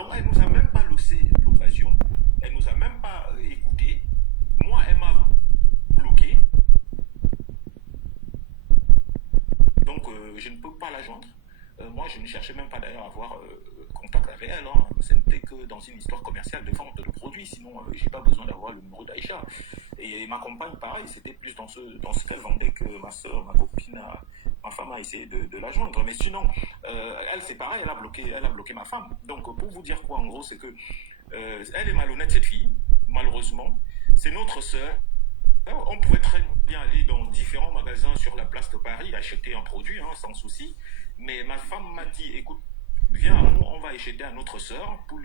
Donc, elle nous a même pas laissé l'occasion. Elle nous a même pas écouté. Moi, elle m'a bloqué. Donc, je ne peux pas la joindre. Moi, je ne cherchais même pas d'ailleurs à avoir contact avec elle. Hein. Ce n'était que dans une histoire commerciale de vente de produits. Sinon, je n'ai pas besoin d'avoir le numéro d'Aïcha. Et ma compagne, pareil, c'était plus dans ce qu'elle vendait que ma soeur, ma copine, ma femme a essayé de la joindre. Mais sinon, elle, c'est pareil, elle a bloqué ma femme. Donc, pour vous dire quoi, en gros, c'est que elle est malhonnête, cette fille, malheureusement. C'est notre soeur. On pouvait très bien aller dans différents magasins sur la place de Paris, acheter un produit, hein, sans souci. Mais ma femme m'a dit, écoute, viens à nous, on va acheter à notre sœur pour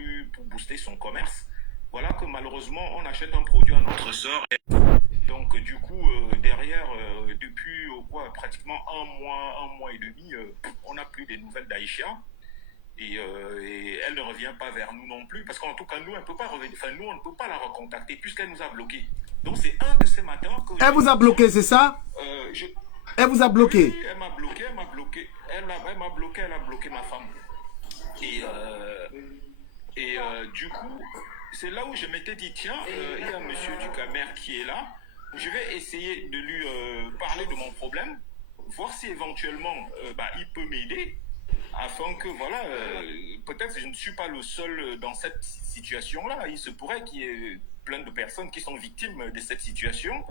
booster son commerce. Voilà que malheureusement, on achète un produit à notre sœur. Donc du coup, derrière, depuis pratiquement un mois et demi, on n'a plus des nouvelles d'Aïcha. Et elle ne revient pas vers nous non plus, parce qu'en tout cas, nous, on ne peut pas revenir, enfin, nous, on ne peut pas la recontacter puisqu'elle nous a bloqués. Donc, c'est un de ces matins que... Elle vous a bloqué, c'est ça? Elle vous a bloqué? Oui, elle m'a bloqué, elle m'a bloqué. Elle a bloqué ma femme. Et du coup, c'est là où je m'étais dit, tiens, il y a monsieur Ducamer qui est là, je vais essayer de lui parler de mon problème, voir si éventuellement il peut m'aider, afin que, voilà, peut-être je ne suis pas le seul dans cette situation-là. Il se pourrait qu'il y ait plein de personnes qui sont victimes de cette situation.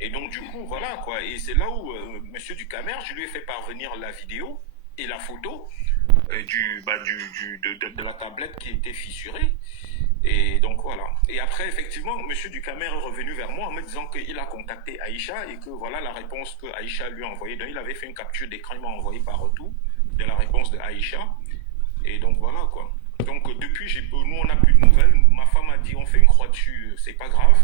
Et donc, du coup, voilà, quoi. Et c'est là où monsieur Ducamer, je lui ai fait parvenir la vidéo et la photo de la tablette qui était fissurée. Et donc, voilà. Et après, effectivement, monsieur Ducamer est revenu vers moi en me disant qu'il a contacté Aïcha et que, voilà, la réponse que Aïcha lui a envoyée. Donc, il avait fait une capture d'écran, il m'a envoyé par retour de la réponse de Aïcha. Et donc, voilà, quoi. Donc, depuis, nous, on n'a plus de nouvelles. Ma femme a dit, on fait une croix dessus, c'est pas grave.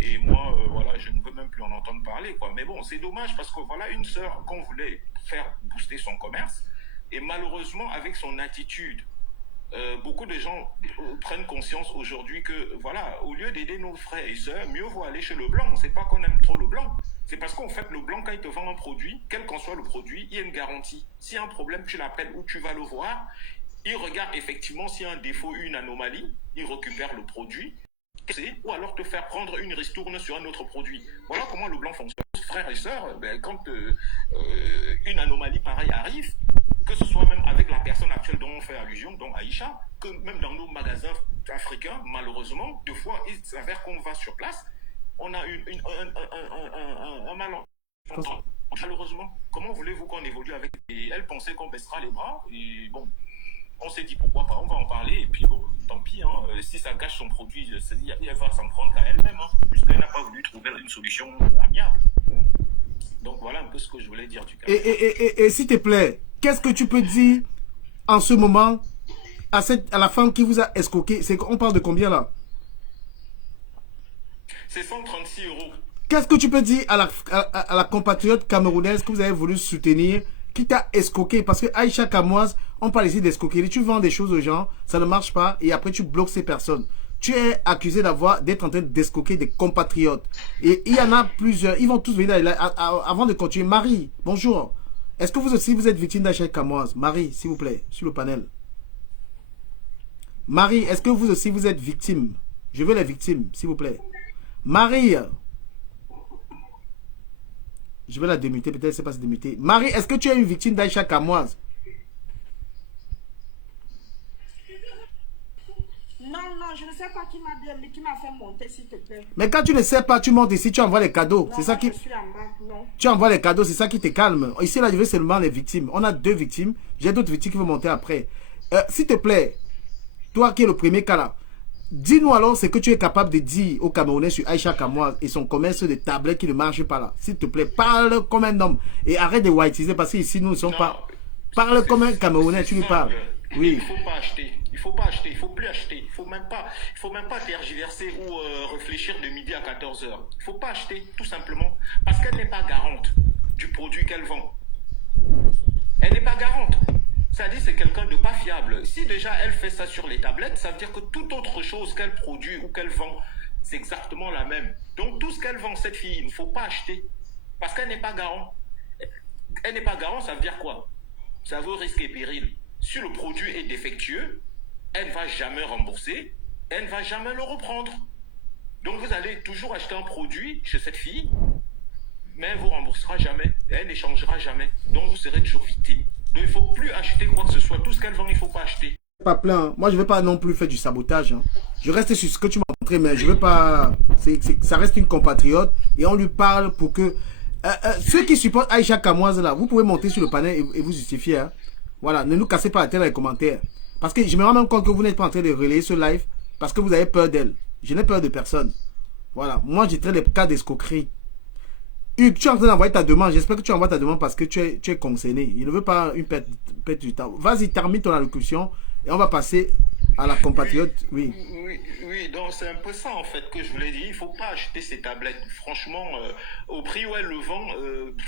Et moi, voilà, je ne veux même plus en entendre parler, quoi. Mais bon, c'est dommage parce que, voilà, une sœur qu'on voulait faire booster son commerce. Et malheureusement, avec son attitude, beaucoup de gens prennent conscience aujourd'hui que, voilà, au lieu d'aider nos frères et sœurs, mieux vaut aller chez le blanc. C'est pas qu'on aime trop le blanc. C'est parce qu'en fait, le blanc, quand il te vend un produit, quel qu'en soit le produit, il y a une garantie. S'il y a un problème, tu l'appelles ou tu vas le voir. Il regarde effectivement s'il y a un défaut, une anomalie. Il récupère le produit. Ou alors te faire prendre une ristourne sur un autre produit. Voilà comment le blanc fonctionne. Frères et sœurs, quand une anomalie pareille arrive, que ce soit même avec la personne actuelle dont on fait allusion, donc Aïcha, que même dans nos magasins africains, malheureusement, deux fois, il s'avère qu'on va sur place, on a un malentendu. Malheureusement, comment voulez-vous qu'on évolue avec... Et elle pensait qu'on baissera les bras, et bon, on s'est dit pourquoi pas, on va en parler, et puis bon, tant pis, hein, si ça gâche son produit, elle va s'en prendre à elle-même, hein, puisqu'elle n'a pas voulu trouver une solution amiable. Donc voilà un peu ce que je voulais dire. Et s'il te plaît, qu'est-ce que tu peux dire en ce moment à la femme qui vous a escroqué? On parle de combien là? C'est 136 €. Qu'est-ce que tu peux dire à la compatriote camerounaise que vous avez voulu soutenir, qui t'a escroqué? Parce que Aïcha Kamoise, on parle ici d'escroquerie. Tu vends des choses aux gens, ça ne marche pas, et après tu bloques ces personnes. Tu es accusé d'être en train d'escroquer des compatriotes. Et il y en a plusieurs, ils vont tous venir avant de continuer. Marie, bonjour. Est-ce que vous aussi, vous êtes victime d'Aïcha Kamoise? Marie, s'il vous plaît, sur le panel. Marie, est-ce que vous aussi, vous êtes victime? Je veux les victimes, s'il vous plaît. Marie, je vais la démuter, peut-être c'est pas se démuter. Marie, est-ce que tu es une victime d'Aïcha Kamoise? Non, je ne sais pas qui m'a fait monter, s'il te plaît. Mais quand tu ne sais pas, tu montes ici, tu envoies les cadeaux. C'est ça qui... Je suis en bas, non. Tu envoies les cadeaux, c'est ça qui te calme. Ici, là, je veux seulement les victimes. On a 2 victimes. J'ai d'autres victimes qui vont monter après. S'il te plaît, toi qui es le premier cas là, dis-nous alors ce que tu es capable de dire aux Camerounais sur Aïcha Kamoise et son commerce de tablettes qui ne marche pas là. S'il te plaît, parle comme un homme. Et arrête de whiteiser parce qu'ici, nous ne sommes pas... Parle comme un Camerounais, tu lui parles. Oui. Il ne faut pas acheter. Il faut pas acheter. Il faut plus acheter. Il faut même pas tergiverser ou réfléchir de midi à 14 h. Il faut pas acheter, tout simplement. Parce qu'elle n'est pas garante du produit qu'elle vend. Elle n'est pas garante. Ça dit c'est quelqu'un de pas fiable. Si déjà elle fait ça sur les tablettes, ça veut dire que toute autre chose qu'elle produit ou qu'elle vend, c'est exactement la même. Donc tout ce qu'elle vend, cette fille, il ne faut pas acheter. Parce qu'elle n'est pas garante. Elle n'est pas garante, ça veut dire quoi? Ça veut risque et péril. Si le produit est défectueux, elle ne va jamais rembourser, elle ne va jamais le reprendre. Donc vous allez toujours acheter un produit chez cette fille, mais elle ne vous remboursera jamais, elle n'échangera jamais. Donc vous serez toujours victime. Donc il ne faut plus acheter quoi que ce soit. Tout ce qu'elle vend, il ne faut pas acheter. Pas plein. Moi, je ne vais pas non plus faire du sabotage. Hein. Je reste sur ce que tu m'as montré, mais je ne veux pas... ça reste une compatriote et on lui parle pour que... ceux qui supportent Aïcha Kamoise, là, vous pouvez monter sur le panel et vous justifier. Hein. Voilà, ne nous cassez pas la tête dans les commentaires. Parce que je me rends même compte que vous n'êtes pas en train de relayer ce live parce que vous avez peur d'elle. Je n'ai peur de personne. Voilà, moi, j'ai traité les cas d'escroquerie. Hugues, tu es en train d'envoyer ta demande. J'espère que tu envoies ta demande parce que tu es concerné. Il ne veut pas une perte du temps. Vas-y, termine ton allocution et on va passer à la compatriote. Oui. Oui, donc c'est un peu ça en fait que je voulais dire. Il ne faut pas acheter ces tablettes. Franchement, au prix où elle le vend,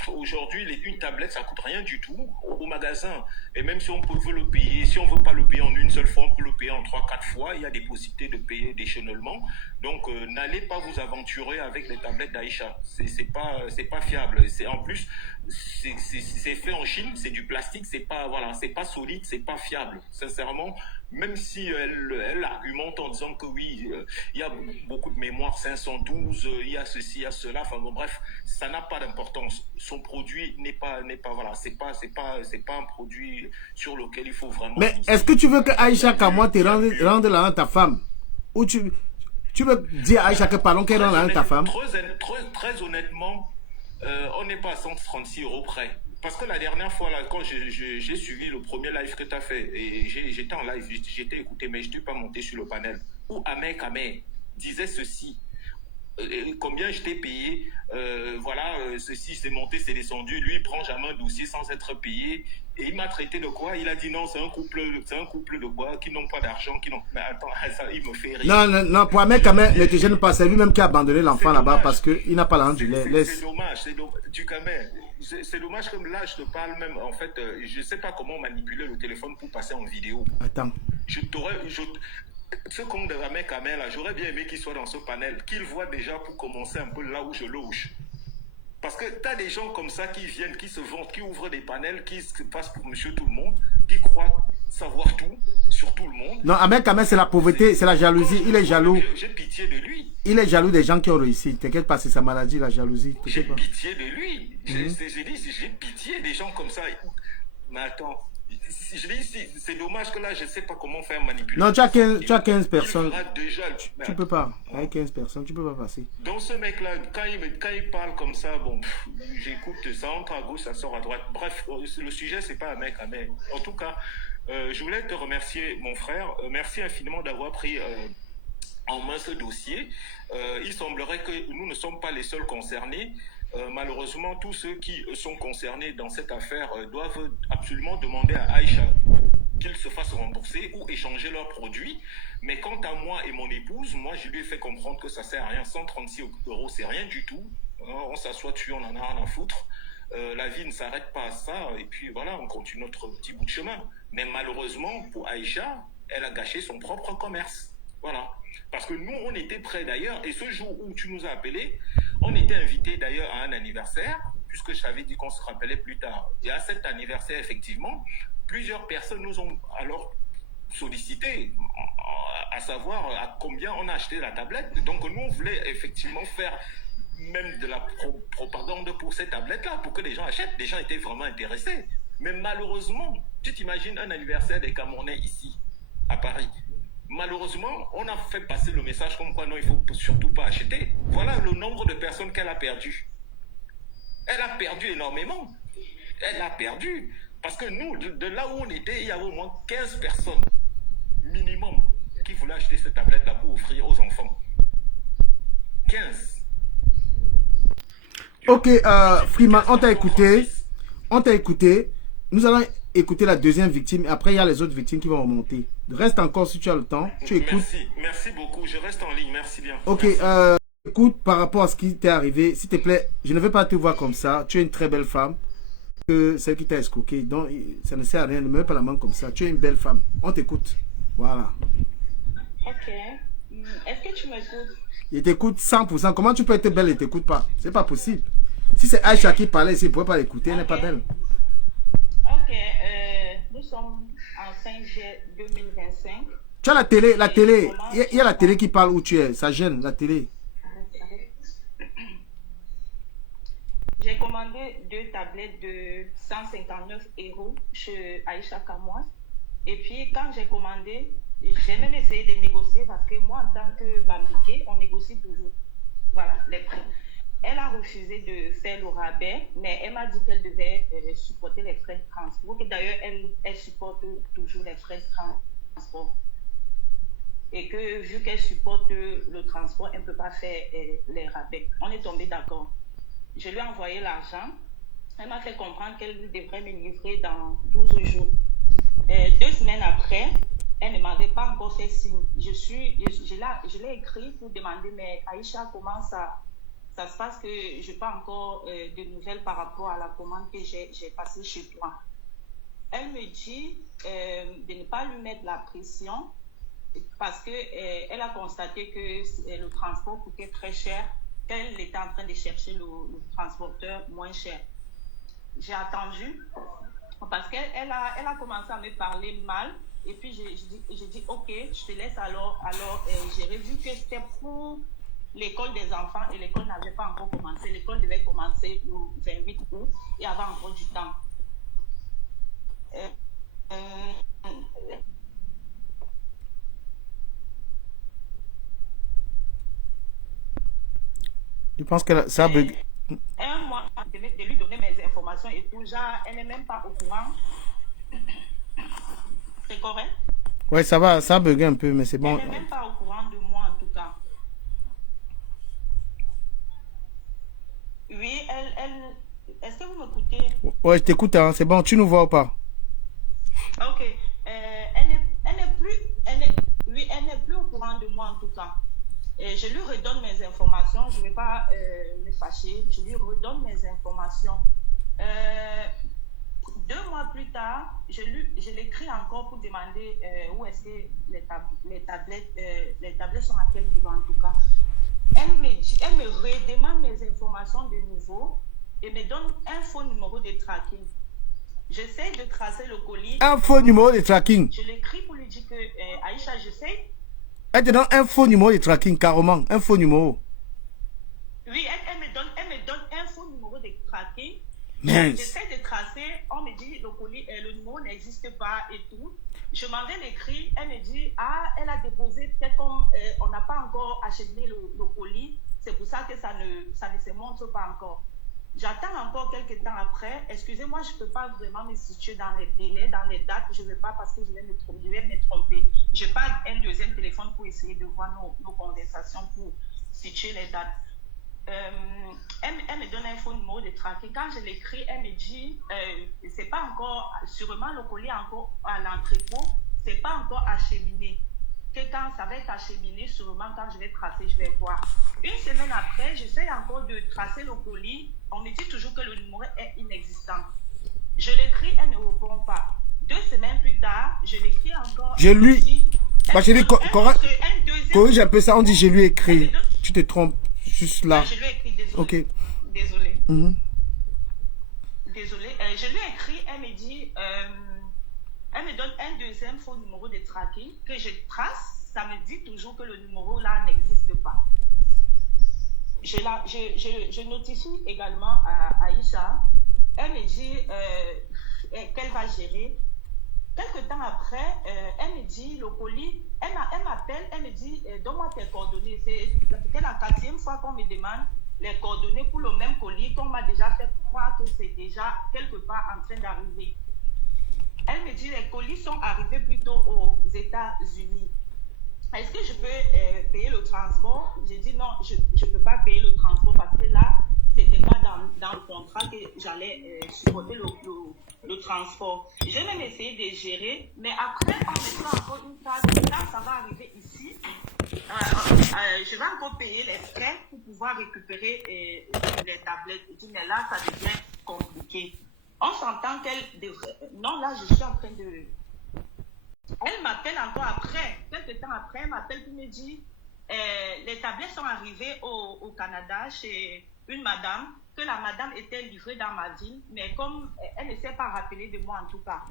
aujourd'hui, une tablette, ça ne coûte rien du tout au magasin. Et même si on veut le payer, si on ne veut pas le payer en une seule fois, on peut le payer en 3-4 fois. Il y a des possibilités de payer déchaînement. Donc, n'allez pas vous aventurer avec les tablettes d'Aïcha. C'est pas fiable. En plus, c'est fait en Chine, c'est du plastique, c'est pas solide, c'est pas fiable. Sincèrement, même si elle argumente en disant que oui, il y a beaucoup de mémoire 512, il y a ceci, il y a cela, enfin bon, bref, ça n'a pas d'importance. Son produit n'est pas voilà, c'est pas un produit sur lequel il faut vraiment... Mais est-ce que tu veux que Aïcha Kamoa te rende l'argent ta femme? Ou tu veux dire à Aïcha que pardon qu'elle rende l'argent ta femme? Très honnêtement, on n'est pas à 136 € près. Parce que la dernière fois, là, quand j'ai suivi le premier live que tu as fait, et j'étais en live, j'étais écouté, mais je ne suis pas monté sur le panel, où Ahmed Kameh disait ceci. Combien je t'ai payé, ceci c'est monté, c'est descendu, lui il prend jamais un dossier sans être payé, et il m'a traité de quoi? Il a dit non, c'est un couple de quoi, qui n'ont pas d'argent, mais attends, ça, il me fait rire. Non, pour Ahmed Kameh, ne te gêne pas, c'est lui-même qui a abandonné l'enfant là-bas parce qu'il n'a pas l'argent du lait. C'est dommage, du Kameh. C'est dommage, comme là je te parle même, en fait, je ne sais pas comment manipuler le téléphone pour passer en vidéo. Attends. Ce compte de Ahmed Kameh là, j'aurais bien aimé qu'il soit dans ce panel, qu'il voit déjà pour commencer un peu là où je loge. Parce que tu as des gens comme ça qui viennent, qui se vantent, qui ouvrent des panels, qui se passent pour monsieur tout le monde, qui croient savoir tout sur tout le monde. Non, Ahmed Kameh, c'est la pauvreté, c'est la jalousie. Il est jaloux. J'ai pitié de lui. Il est jaloux des gens qui ont réussi. T'inquiète pas, c'est sa maladie, la jalousie. J'ai pitié de lui. J'ai dit, j'ai pitié des gens comme ça. Mais attends. Je dis, c'est dommage que là, je ne sais pas comment faire manipuler. Non, tu as 15 personnes. Tu peux pas. Avec 15 personnes, tu peux pas passer. Donc ce mec-là, quand il parle comme ça, bon, j'écoute, ça entre à gauche, ça sort à droite. Bref, le sujet, c'est pas un mec, mais en tout cas, je voulais te remercier, mon frère. Merci infiniment d'avoir pris en main ce dossier. Il semblerait que nous ne sommes pas les seuls concernés. Malheureusement, tous ceux qui sont concernés dans cette affaire doivent absolument demander à Aïcha qu'ils se fassent rembourser ou échanger leurs produits. Mais quant à moi et mon épouse, moi, je lui ai fait comprendre que ça ne sert à rien. 136 €, c'est rien du tout. On s'assoit dessus, on en a rien à foutre. La vie ne s'arrête pas à ça. Et puis voilà, on continue notre petit bout de chemin. Mais malheureusement, pour Aïcha, elle a gâché son propre commerce. Voilà. Parce que nous, on était prêts d'ailleurs. Et ce jour où tu nous as appelés, on était invités d'ailleurs à un anniversaire, puisque je t'avais dit qu'on se rappelait plus tard. Et à cet anniversaire, effectivement, plusieurs personnes nous ont alors sollicité, à savoir à combien on a acheté la tablette. Donc nous, on voulait effectivement faire même de la propagande pour ces tablettes-là, pour que les gens achètent. Les gens étaient vraiment intéressés. Mais malheureusement, tu t'imagines un anniversaire des Camerounais ici, à Paris. Malheureusement, on a fait passer le message comme quoi non, il ne faut surtout pas acheter. Voilà le nombre de personnes qu'elle a perdu. Elle a perdu énormément. Elle a perdu. Parce que nous, de là où on était, il y avait au moins 15 personnes minimum qui voulaient acheter cette tablette-là pour offrir aux enfants. 15. Ok, Freeman, on t'a écouté. On t'a écouté. Nous allons écouter la deuxième victime. Après, il y a les autres victimes qui vont remonter. Reste encore si tu as le temps. Tu écoutes. Merci beaucoup. Je reste en ligne. Merci bien. Ok, merci. Écoute, par rapport à ce qui t'est arrivé, s'il te plaît, je ne veux pas te voir comme ça. Tu es une très belle femme. Que celle qui t'a escroqué. Donc, ça ne sert à rien. Ne me mets pas la main comme ça. Tu es une belle femme. On t'écoute. Voilà. Ok. Est-ce que tu m'écoutes? Il t'écoute 100%. Comment tu peux être belle et t'écoutes pas? C'est pas possible. Si c'est Aïcha qui parlait, il ne pourrait pas l'écouter. Elle n'est pas belle. Ok. Nous sommes en 5 juillet 2025. Tu as la télé, la Et télé. comment Il y a la télé qui parle où tu es. Ça gêne, la télé. j'ai commandé 2 tablettes de 159 € chez Aïcha Kamois. Et puis, quand j'ai commandé, j'ai même essayé de négocier parce que moi, en tant que Bambiqué, on négocie toujours. Voilà, les prix. Elle a refusé de faire le rabais, mais elle m'a dit qu'elle devait supporter les frais de transport. Que d'ailleurs, elle supporte toujours les frais de transport. Et que vu qu'elle supporte le transport, elle ne peut pas faire les rabais. On est tombé d'accord. Je lui ai envoyé l'argent. Elle m'a fait comprendre qu'elle devrait me livrer dans 12 jours. 2 semaines après, elle ne m'avait pas encore fait signe. Je l'ai écrit pour demander, mais Aïcha, comment ça se passe que je n'ai pas encore de nouvelles par rapport à la commande que j'ai passée chez toi. Elle me dit de ne pas lui mettre la pression parce qu'elle a constaté que le transport coûtait très cher, qu'elle était en train de chercher le transporteur moins cher. J'ai attendu parce qu'elle a commencé à me parler mal et puis j'ai dit ok, je te laisse alors j'ai revu que c'était pour l'école des enfants et l'école n'avait pas encore commencé. L'école devait commencer le 28 août et avait encore du temps. Je pense que ça bug. Un mois de lui donner mes informations et tout, genre, elle n'est même pas au courant. C'est correct? Ouais, ça va, ça bug un peu, mais c'est bon. Elle n'est même pas au courant de moi en tout cas. Oui, est-ce que vous m'écoutez? Ouais, je t'écoute, hein. C'est bon, tu nous vois ou pas? Ok. Elle n'est plus au courant de moi en tout cas. Je lui redonne mes informations. Je ne vais pas me fâcher. Je lui redonne mes informations. 2 mois plus tard, je l'écris encore pour demander où est-ce que les tablettes sont à quel niveau en tout cas. Elle me redemande mes informations de nouveau et me donne un faux numéro de tracking. J'essaie de tracer le colis. Un faux numéro de tracking. Je l'écris pour lui dire que Aïcha, je sais. Elle te donne un faux numéro de tracking, carrément. Un faux numéro. Oui, elle me donne un faux numéro de tracking. Mince. J'essaie de tracer. On me dit le colis, le numéro n'existe pas et tout. Je m'en vais l'écrire. Elle me dit, elle a déposé, peut-être comme on n'a pas encore acheminé le colis. C'est pour ça que ça ne se montre pas encore. J'attends encore quelques temps après. Excusez-moi, je ne peux pas vraiment me situer dans les délais, dans les dates. Je ne vais pas parce que je vais me tromper. Je n'ai pas un deuxième téléphone pour essayer de voir nos conversations pour situer les dates. Elle me donne un faux numéro de tracking. Quand je l'écris, elle me dit c'est pas encore, sûrement le colis est encore à l'entrepôt, c'est pas encore acheminé. Que quand ça va être acheminé, sûrement quand je vais tracer, je vais voir. Une semaine après, j'essaie encore de tracer le colis. On me dit toujours que le numéro est inexistant. Je l'écris, elle ne répond pas. 2 semaines plus tard, je l'écris encore. Je lui. Bah, je lui corrige un peu ça. On dit je lui écrit. Tu te trompes juste là. Je lui ai écrit, désolé. Ok. Désolé. Mm-hmm. Désolé. Je lui ai écrit, elle me dit. Elle me donne un deuxième faux numéro de tracking que je trace. Ça me dit toujours que le numéro là n'existe pas. Je notifie également à Aïcha. Elle me dit qu'elle va gérer. Quelques temps après, elle me dit le colis. Elle m'appelle, elle me dit donne-moi tes coordonnées. C'est la 4e fois qu'on me demande les coordonnées pour le même colis qu'on m'a déjà fait croire que c'est déjà quelque part en train d'arriver. Elle me dit les colis sont arrivés plutôt aux États-Unis. Est-ce que je peux payer le transport? J'ai dit non, je ne peux pas payer le transport parce que là, ce n'était pas dans le contrat que j'allais supporter le transport. J'ai même essayé de gérer, mais après, on me dit encore une fois, quand ça va arriver ici, je vais encore payer les frais pour pouvoir récupérer les tablettes. Je dis, mais là, ça devient compliqué. On s'entend qu'elle devrait... Non, là, je suis en train de... Elle m'appelle encore après, quelques temps après, elle m'appelle et me dit les tablettes sont arrivées au Canada chez une madame, que la madame était livrée dans ma ville, mais comme elle ne s'est pas rappelée de moi en tout cas.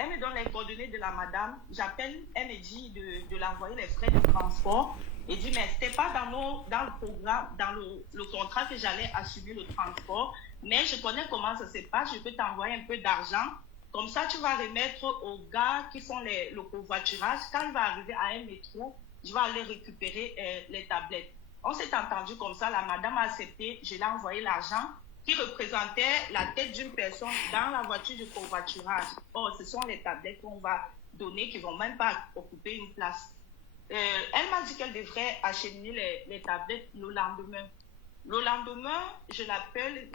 Elle me donne les coordonnées de la madame. J'appelle, elle me dit de l'envoyer les frais de transport. Et dit, mais c'était pas dans le programme, dans le contrat que j'allais assumer le transport. Mais je connais comment ça se passe. Je peux t'envoyer un peu d'argent. Comme ça, tu vas remettre aux gars qui font le covoiturage. Quand il va arriver à un métro, je vais aller récupérer les tablettes. On s'est entendu comme ça. La madame a accepté. Je l'ai envoyé l'argent qui représentait la tête d'une personne dans la voiture de covoiturage. Or, ce sont les tablettes qu'on va donner qui ne vont même pas occuper une place. Elle m'a dit qu'elle devrait acheminer les tablettes le lendemain. Le lendemain, je l'appelle,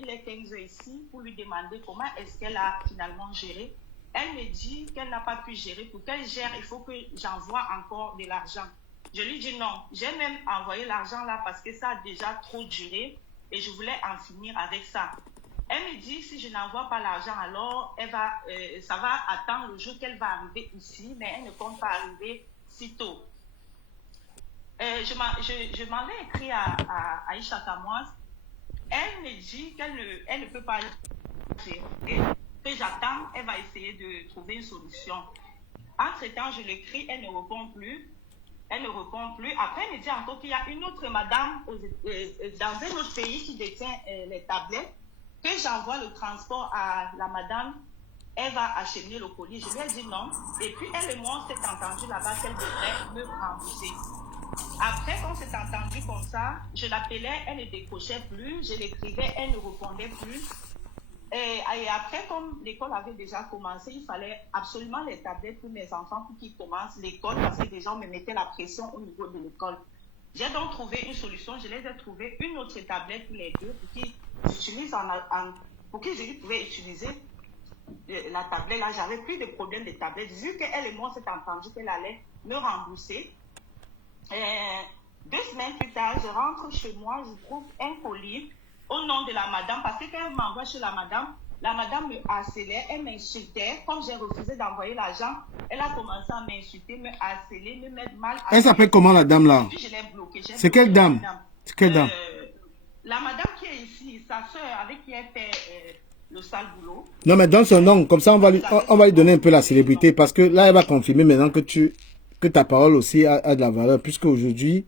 il est 15 heures ici, pour lui demander comment est-ce qu'elle a finalement géré. Elle me dit qu'elle n'a pas pu gérer. Pour qu'elle gère, il faut que j'envoie encore de l'argent. Je lui dis non. J'ai même envoyé l'argent là parce que ça a déjà trop duré et je voulais en finir avec ça. Elle me dit si je n'envoie pas l'argent, alors ça va attendre le jour qu'elle va arriver ici, mais elle ne compte pas arriver si tôt. Je m'en ai écrit à Aïcha Kamoise. Elle me dit qu'elle ne peut pas gérer, que j'attends, elle va essayer de trouver une solution. Entre-temps, je l'écris, elle ne répond plus. Après, elle me dit encore qu'il y a une autre madame dans un autre pays qui détient les tablettes, que j'envoie le transport à la madame. Elle va acheminer le colis. Je lui ai dit non. Et puis, elle et moi, on s'est entendu là-bas qu'elle devrait me rembourser. Après, quand on s'est entendu comme ça, je l'appelais, elle ne décrochait plus. Je l'écrivais, elle ne répondait plus. Et après, comme l'école avait déjà commencé, il fallait absolument les tablettes pour mes enfants pour qu'ils commencent l'école parce que les gens me mettaient la pression au niveau de l'école. J'ai donc trouvé une solution. Je les ai trouvé une autre tablette pour les deux pour qu'ils utilisent pour qu'ils pouvaient utiliser la tablette. Là, j'avais plus de problème de tablette. Vu qu'elle et moi, on s'est entendu qu'elle allait me rembourser. 2 semaines plus tard, je rentre chez moi, je trouve un colis au nom de la madame, parce que quand elle m'envoie chez la madame me harcelait, elle m'insultait. Comme j'ai refusé d'envoyer l'argent, elle a commencé à m'insulter, me harceler, me mettre mal à Elle s'appelle comment la dame là? Puis je l'ai bloquée. C'est quelle dame? C'est quelle dame? La madame qui est ici, sa soeur avec qui elle fait le sale boulot. Non, mais donne son nom, comme ça on va lui donner un peu la célébrité, parce que là elle va confirmer maintenant que ta parole aussi a de la valeur, puisque aujourd'hui,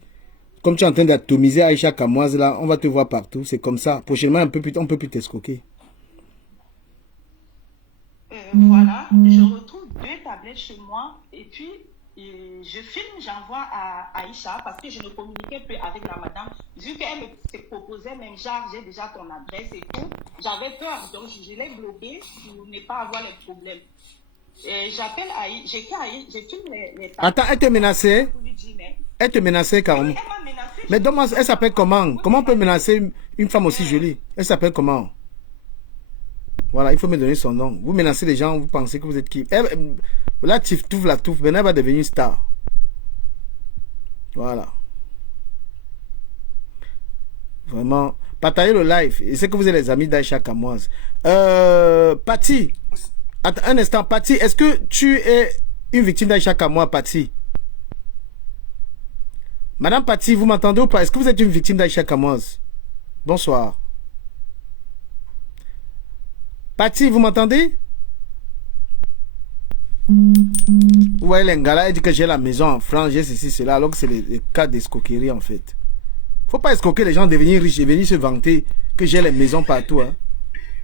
comme tu es en train d'atomiser Aïcha Kamoise là, on va te voir partout, c'est comme ça. Prochainement, on peut plus t'escroquer. Voilà, je retrouve 2 tablettes chez moi et puis je filme, j'envoie à Aïcha parce que je ne communiquais plus avec la madame. Vu qu'elle me proposait même genre, j'ai déjà ton adresse et tout, j'avais peur, donc je l'ai bloquée pour ne pas avoir les problèmes. J'appelle Aïcha, j'ai filmé les tablettes. Attends, elle te menaçait? Elle te menaçait carrément. Mais donne-moi, elle s'appelle comment? Comment on peut menacer une femme aussi jolie? Elle s'appelle comment? Voilà, il faut me donner son nom. Vous menacez les gens, vous pensez que vous êtes qui? Là, tu touffes la touffe, maintenant elle va devenir une star. Voilà. Vraiment. Partagez le live. Et c'est que vous êtes les amis d'Aïcha Kamoise. Patty. Attends un instant, Patty, est-ce que tu es une victime d'Aïcha Kamoise, Patty? Madame Patty, vous m'entendez ou pas? Est-ce que vous êtes une victime d'Aïcha Kamoise? Bonsoir. Patty, vous m'entendez? Ouais, l'Engala, elle dit que j'ai la maison en France, j'ai ceci, cela, alors que c'est les cas d'escroquerie en fait. Faut pas escroquer les gens, devenir riches et venir se vanter que j'ai les maisons partout. Hein.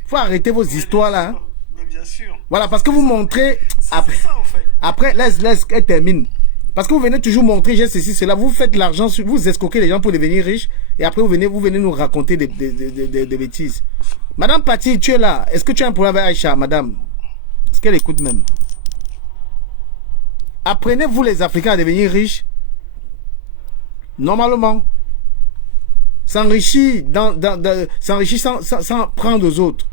Faut arrêter vos histoires là. Hein. Mais bien sûr. Voilà, parce que vous montrez... Après, ça, en fait. Après laisse, elle termine. Parce que vous venez toujours montrer, j'ai ceci, cela. Vous faites l'argent, vous escroquez les gens pour devenir riches. Et après, vous venez nous raconter des bêtises. Madame Patty, tu es là. Est-ce que tu as un problème avec Aïcha, madame? Est-ce qu'elle écoute même? Apprenez-vous les Africains à devenir riches? Normalement. S'enrichir sans prendre aux autres.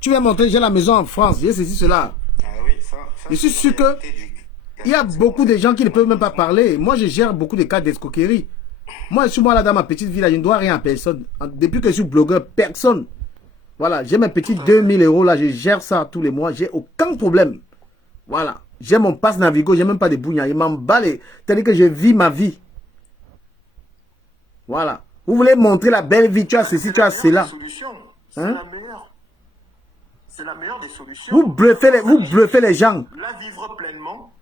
Tu vas montrer, j'ai la maison en France, j'ai ceci, cela. Ah oui, ça je suis sûr que il y a beaucoup de gens qui ne peuvent même pas parler. Moi, je gère beaucoup de cas d'escroquerie. Moi, je suis là dans ma petite ville, je ne dois rien à personne. Depuis que je suis blogueur, personne. Voilà, j'ai mes petits 2000 € là, je gère ça tous les mois, j'ai aucun problème. Voilà, j'ai mon passe Navigo, j'ai même pas de bougnat, il m'emballe. C'est-à-dire que je vis ma vie. Voilà. Vous voulez montrer la belle vie, tu as ceci, tu as cela. C'est la meilleure. C'est la meilleure des solutions. Vous bluffez les gens. La vivre pleinement.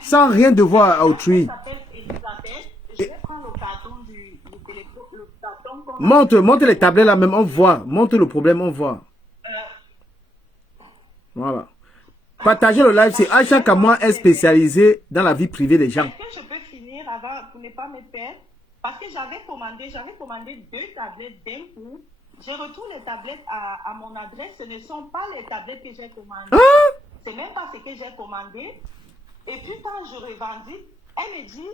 Sans rien devoir à autrui. Elle s'appelle Elisabeth. Je vais prendre le carton du téléphone. Le carton qu'on a- Monte les tablettes là même, on voit. Monte le problème, on voit. Voilà. Partagez le live, c'est Aïcha Kamoa est spécialisée dans la vie privée des gens. Est-ce que je peux finir avant pour ne pas me perdre? Parce que j'avais commandé 2 tablettes d'un coup. Je retourne les tablettes à mon adresse. Ce ne sont pas les tablettes que j'ai commandées. C'est même pas ce que j'ai commandé. Et puis quand je revendique, elle me dit,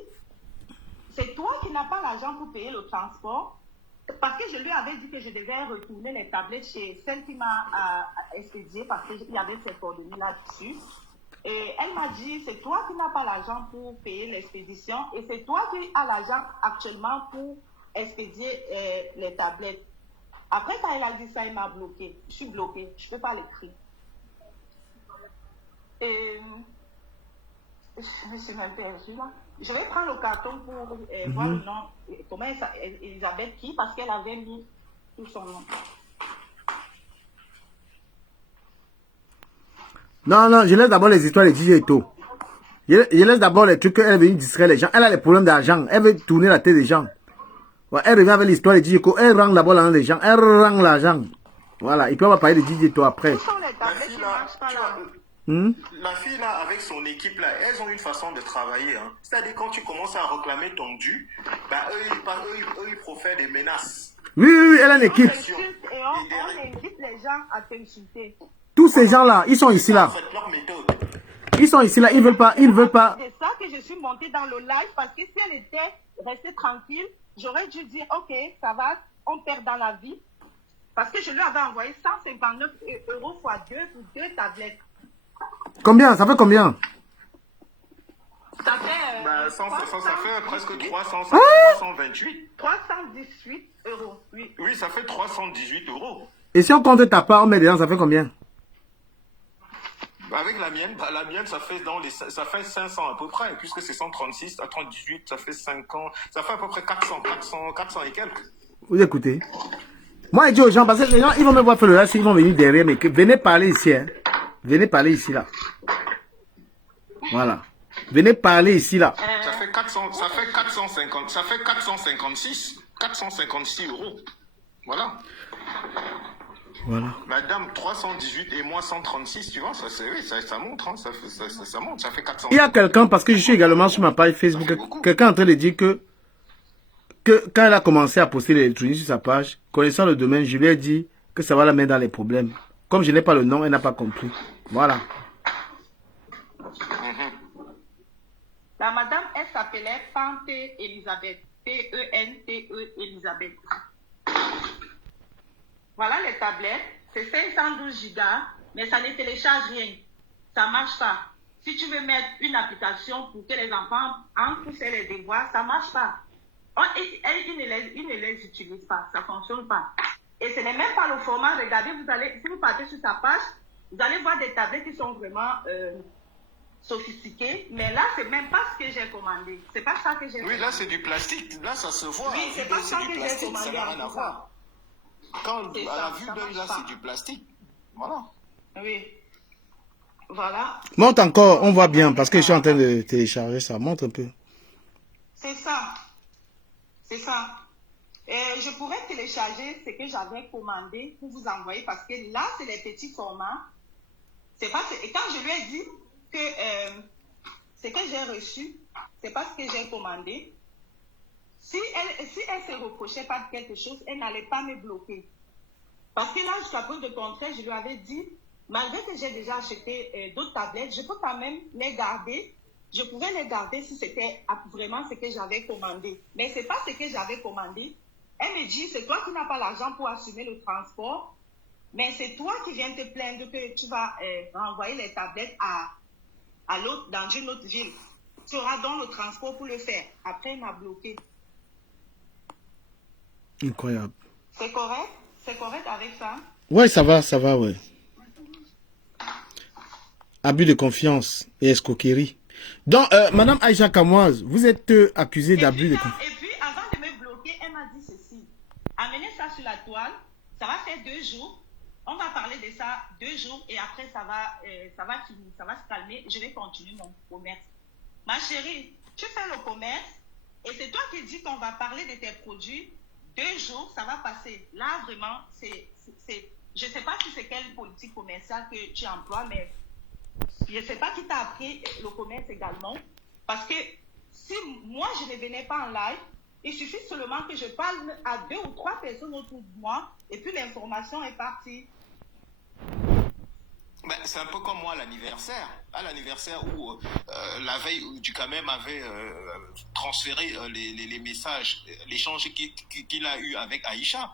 c'est toi qui n'as pas l'argent pour payer le transport. Parce que je lui avais dit que je devais retourner les tablettes chez celle qui m'a expédié parce qu'il y avait ses coordonnées là-dessus. Et elle m'a dit, c'est toi qui n'as pas l'argent pour payer l'expédition et c'est toi qui as l'argent actuellement pour expédier les tablettes. Après, quand elle a dit ça, elle m'a bloqué. Je suis bloquée. Je ne peux pas l'écrire. Et je me suis même perdue là. Je vais prendre le carton pour voir le nom. Comment elle s'appelle? Elisabeth qui? Parce qu'elle avait mis tout son nom. Non, je laisse d'abord les histoires de DJ Eto. Je laisse d'abord les trucs qu'elle est venue distraire les gens. Elle a les problèmes d'argent. Elle veut tourner la tête des gens. Ouais, elle revient avec l'histoire de DJ Eto. Elle rend d'abord l'argent des gens. Elle rend l'argent. Voilà, il peut pas parler de DJ Eto après. Où sont les tablettes qui ne marchent pas là? La fille là, avec son équipe là, elles ont une façon de travailler. Hein. C'est-à-dire quand tu commences à réclamer ton dû, bah, eux, ils profèrent des menaces. Oui, elle a une équipe. On insulte et on invite les gens à t'insulter. Tous ces gens-là, ils sont ici là. C'est leur méthode. Ils sont ici là, ils veulent pas. C'est ça que je suis montée dans le live parce que si elle était restée tranquille, j'aurais dû dire, ok, ça va, on perd dans la vie. Parce que je lui avais envoyé 159 € fois 2 pour 2 tablettes. Combien? Ça fait combien? Ça fait... Ça fait presque 328. 318 €, oui. Oui, ça fait 318 €. Et si on compte ta part, on met dedans, ça fait combien? Avec la mienne, ça fait 500 à peu près, puisque c'est 136 à 138, ça fait 5 ans, ça fait à peu près 400 et quelques. Vous écoutez? Moi, je dis aux gens, parce que les gens, ils vont me voir faire le live, ils vont venir derrière, mais venez parler ici, hein. Venez parler ici, là. Voilà. Venez parler ici, là. Ça fait 456 €. Voilà. Voilà. Madame, 318 et moi 136, tu vois, ça monte, hein, ça monte, ça fait 400. Il y a quelqu'un, parce que je suis également sur ma page Facebook, quelqu'un est en train de dire que quand elle a commencé à poster l'électronique sur sa page, connaissant le domaine, je lui ai dit que ça va la mettre dans les problèmes. Comme je n'ai pas le nom, elle n'a pas compris. Voilà. La madame, elle s'appelait Pente Elisabeth. P-E-N-T-E Elisabeth. Voilà les tablettes. C'est 512 gigas, mais ça ne télécharge rien. Ça ne marche pas. Si tu veux mettre une application pour que les enfants entrent faire les devoirs, ça ne marche pas. Ils ne les utilisent pas. Ça ne fonctionne pas. Et ce n'est même pas le format. Regardez, si vous partez sur sa page, vous allez voir des tablettes qui sont vraiment sophistiquées. Mais là, c'est même pas ce que j'ai commandé. C'est pas ça que j'ai commandé. Oui, là, c'est du plastique. Là, ça se voit. Oui, c'est pas ça que j'ai commandé. Ça n'a rien à voir. Quand à la vue d'œil, là, c'est du plastique. Voilà. Oui. Voilà. Monte encore, on voit bien, parce que je suis en train de télécharger ça. Monte un peu. C'est ça. C'est ça. Je pourrais télécharger ce que j'avais commandé pour vous envoyer parce que là, c'est les petits formats. Et quand je lui ai dit que ce que j'ai reçu, c'est pas ce que j'ai commandé, si elle se reprochait pas de quelque chose, elle n'allait pas me bloquer. Parce que là, jusqu'à preuve de contraire, je lui avais dit, malgré que j'ai déjà acheté d'autres tablettes, je peux quand même les garder. Je pouvais les garder si c'était vraiment ce que j'avais commandé. Mais ce n'est pas ce que j'avais commandé. Elle me dit, c'est toi qui n'as pas l'argent pour assumer le transport, mais c'est toi qui viens te plaindre que tu vas renvoyer les tablettes dans une autre ville. Tu auras donc le transport pour le faire. Après, elle m'a bloqué. Incroyable. C'est correct? C'est correct avec ça? Ouais, ça va, ouais. Abus de confiance et escroquerie. Donc, Madame Aïcha Kamoise, vous êtes accusée d'abus de confiance. Et puis, avant de me bloquer, elle m'a dit ceci. Amenez ça sur la toile, ça va faire 2 jours. On va parler de ça 2 jours et après, ça va finir, ça va se calmer. Je vais continuer mon commerce. Ma chérie, tu fais le commerce et c'est toi qui dis qu'on va parler de tes produits. 2 jours, ça va passer. Là, vraiment, je ne sais pas si c'est quelle politique commerciale que tu emploies, mais je ne sais pas qui t'a appris le commerce également. Parce que si moi, je ne venais pas en live, il suffit seulement que je parle à 2 ou 3 personnes autour de moi et puis l'information est partie. Ben, c'est un peu comme moi à l'anniversaire. À l'anniversaire où la veille du Kamem avait transféré les messages, l'échange qu'il a eu avec Aïcha.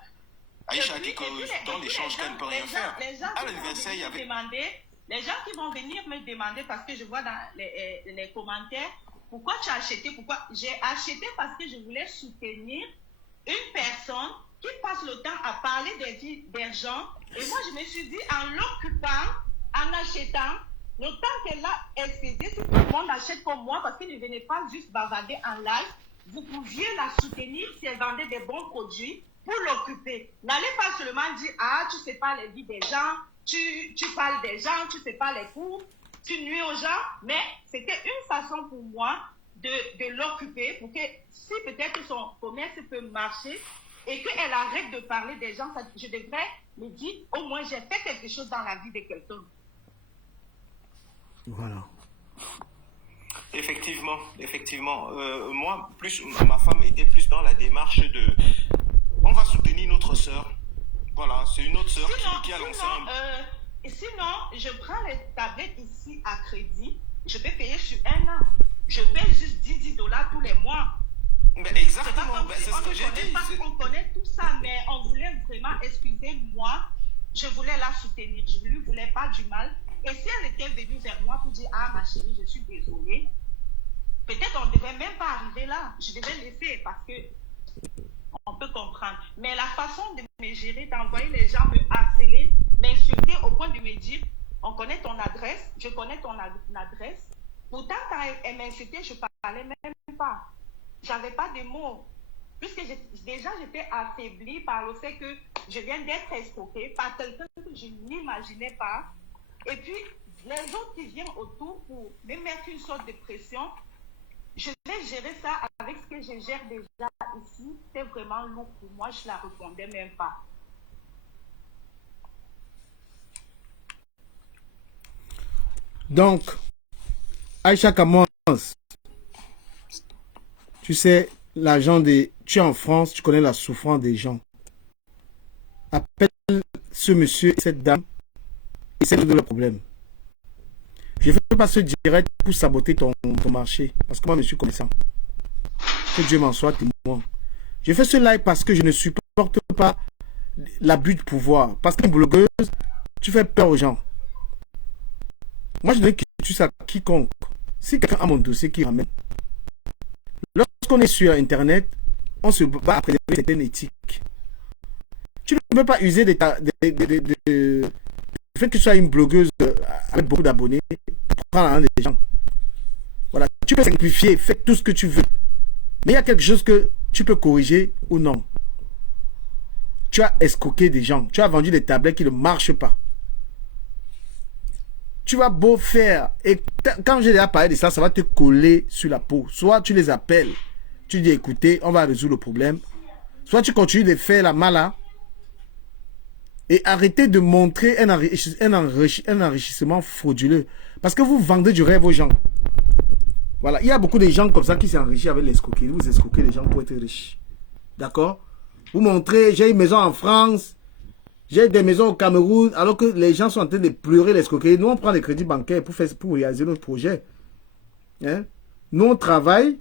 Aïcha dit que dans l'échange qu'elle ne peut rien faire. À l'anniversaire, il y avait... Les gens qui vont venir me demander, parce que je vois dans les commentaires, pourquoi tu as acheté, pourquoi j'ai acheté parce que je voulais soutenir une personne qui passe le temps à parler des gens. Et moi, je me suis dit, en l'occupant, en achetant, le temps qu'elle a expédié, si tout le monde achète comme moi, parce qu'il ne venait pas juste bavarder en live, vous pouviez la soutenir si elle vendait des bons produits pour l'occuper. N'allez pas seulement dire, ah, tu ne sais pas les vies des gens, tu parles des gens, tu ne sais pas les cours, tu nuis aux gens, mais c'était une façon pour moi de l'occuper pour que si peut-être son commerce peut marcher et qu'elle arrête de parler des gens, je devrais me dire, au moins j'ai fait quelque chose dans la vie de quelqu'un. Voilà. Effectivement. Moi, ma femme était plus dans la démarche de... On va soutenir notre sœur. Voilà, c'est une autre sœur qui a lancé un... Sinon, je prends les tablettes ici à crédit. Je peux payer sur 1 an. Je paye juste $10 tous les mois. Mais exactement, c'est ce que j'ai dit. On connaît tout ça, mais on voulait vraiment, excusez-moi, je voulais la soutenir. Je ne lui voulais pas du mal. Et si elle était venue vers moi pour dire, ah ma chérie, je suis désolée, peut-être on ne devait même pas arriver là. Je devais laisser parce que on peut comprendre. Mais la façon de me gérer, d'envoyer les gens me harceler, m'insulter au point de me dire, on connaît ton adresse, je connais ton adresse. Pourtant, quand elle m'insultait, je ne parlais même pas. Je n'avais pas de mots. Puisque déjà, j'étais affaiblie par le fait que je viens d'être escroquée par quelqu'un que je n'imaginais pas. Et puis, les autres qui viennent autour pour me mettre une sorte de pression, je vais gérer ça avec ce que je gère déjà ici. C'est vraiment lourd pour moi, je ne la répondais même pas. Donc, Aïcha Kamoas, tu sais, l'argent des... Tu es en France, tu connais la souffrance des gens. Appelle ce monsieur et cette dame et c'est le problème. Je ne fais pas ce direct pour saboter ton marché. Parce que moi, je suis commerçant. Que Dieu m'en soit témoin. Je fais ce live parce que je ne supporte pas l'abus de pouvoir. Parce qu'une blogueuse, tu fais peur aux gens. Moi, je ne dis que tu sais à quiconque. Si quelqu'un a mon dossier qui ramène. Lorsqu'on est sur Internet, on se bat après une certaine éthique. Tu ne peux pas user du fait que tu sois une blogueuse avec beaucoup d'abonnés pour prendre la main des gens. Voilà. Tu peux simplifier, fais tout ce que tu veux. Mais il y a quelque chose que tu peux corriger ou non. Tu as escroqué des gens. Tu as vendu des tablettes qui ne marchent pas. Tu vas beau faire. Et quand j'ai déjà parlé de ça, ça va te coller sur la peau. Soit tu les appelles. Tu dis, écoutez, on va résoudre le problème. Soit tu continues de faire la mala. Et arrêtez de montrer un enrichissement frauduleux. Parce que vous vendez du rêve aux gens. Voilà. Il y a beaucoup de gens comme ça qui s'enrichissent avec l'escroquerie. Vous escroquez les gens pour être riches. D'accord? Vous montrez, j'ai une maison en France. J'ai des maisons au Cameroun. Alors que les gens sont en train de pleurer l'escroquerie. Nous, on prend des crédits bancaires pour réaliser notre projet. Hein? Nous, on travaille.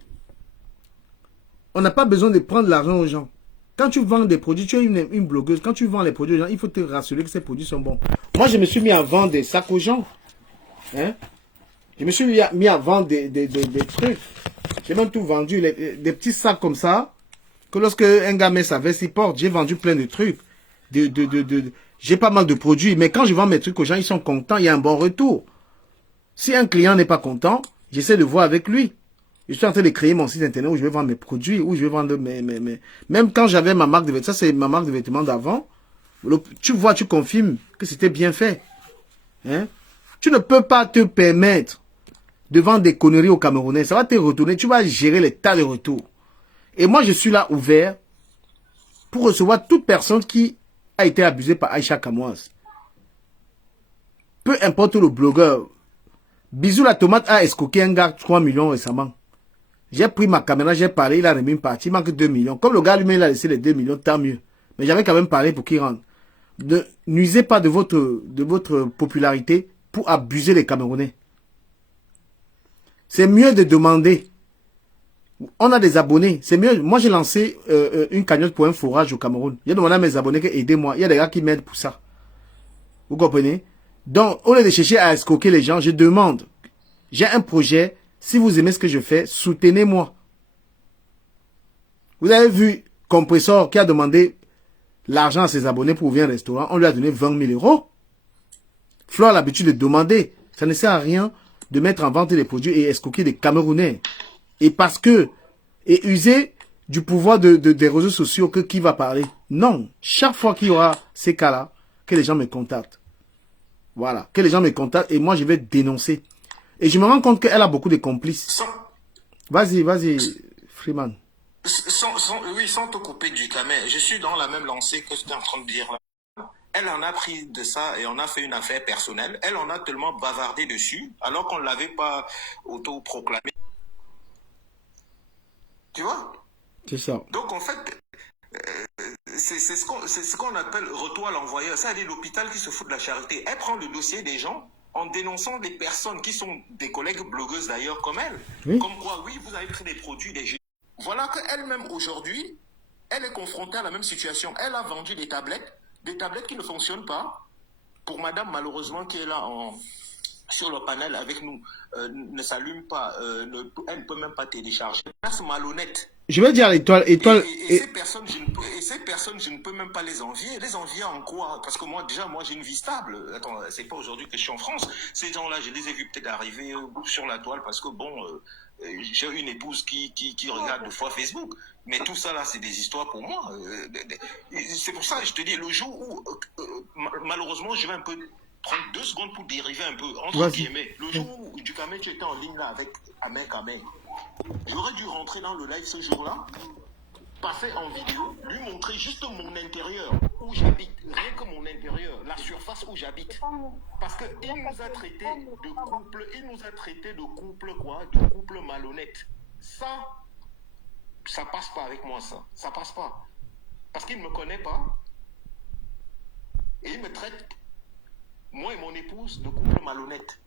On n'a pas besoin de prendre l'argent aux gens. Quand tu vends des produits, tu es une blogueuse. Quand tu vends les produits aux gens, il faut te rassurer que ces produits sont bons. Moi, je me suis mis à vendre des sacs aux gens. Hein? Je me suis mis à vendre des trucs. J'ai même tout vendu. Des petits sacs comme ça. Que lorsque un gars met sa veste, il porte. J'ai vendu plein de trucs. J'ai pas mal de produits. Mais quand je vends mes trucs aux gens, ils sont contents. Il y a un bon retour. Si un client n'est pas content, j'essaie de voir avec lui. Je suis en train de créer mon site internet où je vais vendre mes produits, où je vais vendre mes... Même quand j'avais ma marque de vêtements, ça c'est ma marque de vêtements d'avant. Tu vois, tu confirmes que c'était bien fait. Hein? Tu ne peux pas te permettre de vendre des conneries aux Camerounais. Ça va te retourner. Tu vas gérer les tas de retours. Et moi, je suis là ouvert pour recevoir toute personne qui a été abusée par Aïcha Kamoise. Peu importe le blogueur. Bisou la tomate a escroqué un gars 3 millions récemment. J'ai pris ma caméra, j'ai parlé, il a remis une partie, il manque 2 millions. Comme le gars lui-même, il a laissé les 2 millions, tant mieux. Mais j'avais quand même parlé pour qu'il rentre. Ne nuisez pas de votre popularité pour abuser les Camerounais. C'est mieux de demander. On a des abonnés. C'est mieux. Moi, j'ai lancé une cagnotte pour un forage au Cameroun. J'ai demandé à mes abonnés aidez-moi. Il y a des gars qui m'aident pour ça. Vous comprenez? Donc, au lieu de chercher à escroquer les gens, je demande. J'ai un projet. Si vous aimez ce que je fais, soutenez-moi. Vous avez vu Compressor qui a demandé l'argent à ses abonnés pour ouvrir un restaurant. On lui a donné 20 000 euros. Flo a l'habitude de demander. Ça ne sert à rien de mettre en vente des produits et escroquer des Camerounais. Et parce que, et user du pouvoir des réseaux sociaux que qui va parler. Non. Chaque fois qu'il y aura ces cas-là, que les gens me contactent. Voilà. Que les gens me contactent et moi je vais dénoncer. Et je me rends compte qu'elle a beaucoup de complices. Vas-y, Freeman. Oui, sans te couper du camé, je suis dans la même lancée que je suis en train de dire là. Elle en a pris de ça et on a fait une affaire personnelle. Elle en a tellement bavardé dessus, alors qu'on ne l'avait pas autoproclamé. Tu vois? C'est ça. Donc en fait, c'est ce qu'on appelle retour à l'envoyeur. C'est-à-dire l'hôpital qui se fout de la charité. Elle prend le dossier des gens en dénonçant des personnes qui sont des collègues blogueuses d'ailleurs comme elle. Oui. Comme quoi, oui, vous avez pris des produits, des jeux. Voilà qu'elle-même aujourd'hui, elle est confrontée à la même situation. Elle a vendu des tablettes qui ne fonctionnent pas. Pour madame, malheureusement, qui est là sur le panel avec nous, ne s'allume pas, elle ne peut même pas télécharger. C'est malhonnête. Je vais dire l'étoile. Et ces personnes, je ne peux même pas les envier. Les envier en quoi? Parce que moi, déjà, j'ai une vie stable. Attends, c'est pas aujourd'hui que je suis en France. Ces gens-là, je les ai vus peut-être arriver sur la toile parce que j'ai une épouse qui regarde 2 fois Facebook. Mais tout ça, là, c'est des histoires pour moi. C'est pour ça que je te dis, le jour où, malheureusement, je vais un peu prendre 2 secondes pour dériver un peu, entre guillemets. Le jour où, du Kamé, tu étais en ligne là avec Amen Kamé. J'aurais dû rentrer dans le live ce jour-là, passer en vidéo, lui montrer juste mon intérieur, où j'habite, rien que mon intérieur, la surface où j'habite. Parce qu'il nous a traité de couple, quoi, de couple malhonnête. Ça passe pas avec moi, ça passe pas. Parce qu'il ne me connaît pas, et il me traite, moi et mon épouse, de couple malhonnête.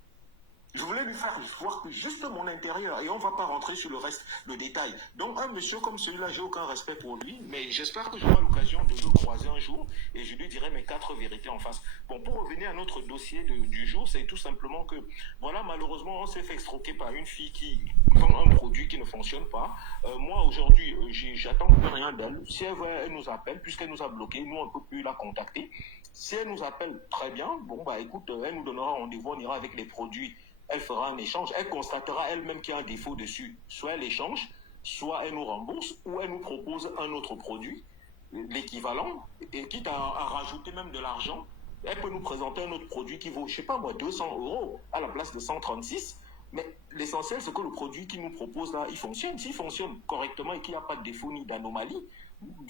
Je voulais lui faire voir que juste mon intérieur, et on ne va pas rentrer sur le reste, le détail. Donc un monsieur comme celui-là, j'ai aucun respect pour lui, mais j'espère que j'aurai l'occasion de le croiser un jour, et je lui dirai mes 4 vérités en face. Bon, pour revenir à notre dossier du jour, c'est tout simplement que, voilà, malheureusement, on s'est fait escroquer par une fille qui vend un produit qui ne fonctionne pas. Moi, aujourd'hui, j'attends plus rien d'elle. Si elle veut, elle nous appelle, puisqu'elle nous a bloqués, nous, on ne peut plus la contacter. Si elle nous appelle, très bien, bon, bah écoute, elle nous donnera rendez-vous, on ira avec les produits. Elle fera un échange, elle constatera elle-même qu'il y a un défaut dessus. Soit elle échange, soit elle nous rembourse, ou elle nous propose un autre produit, l'équivalent, et quitte à rajouter même de l'argent, elle peut nous présenter un autre produit qui vaut, je sais pas moi, 200 € à la place de 136. Mais l'essentiel, c'est que le produit qu'il nous propose là, il fonctionne. S'il fonctionne correctement et qu'il n'y a pas de défaut ni d'anomalie,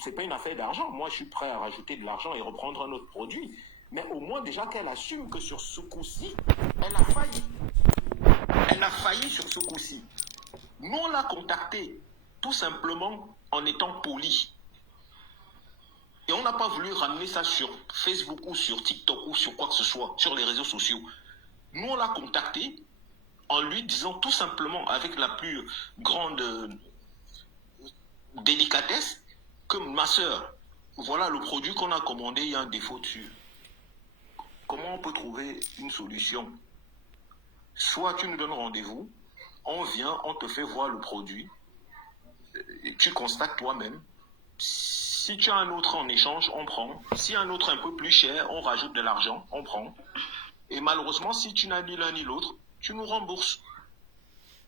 c'est pas une affaire d'argent. Moi, je suis prêt à rajouter de l'argent et reprendre un autre produit. Mais au moins déjà qu'elle assume que sur ce coup-ci, elle a failli. Elle a failli sur ce coup-ci. Nous, on l'a contactée tout simplement en étant poli. Et on n'a pas voulu ramener ça sur Facebook ou sur TikTok ou sur quoi que ce soit, sur les réseaux sociaux. Nous, on l'a contactée en lui disant tout simplement, avec la plus grande délicatesse, que ma soeur, voilà le produit qu'on a commandé, il y a un défaut dessus. Comment on peut trouver une solution? Soit tu nous donnes rendez-vous, on vient, on te fait voir le produit, tu constates toi-même. Si tu as un autre en échange, on prend. Si un autre un peu plus cher, on rajoute de l'argent, on prend. Et malheureusement, si tu n'as ni l'un ni l'autre, tu nous rembourses.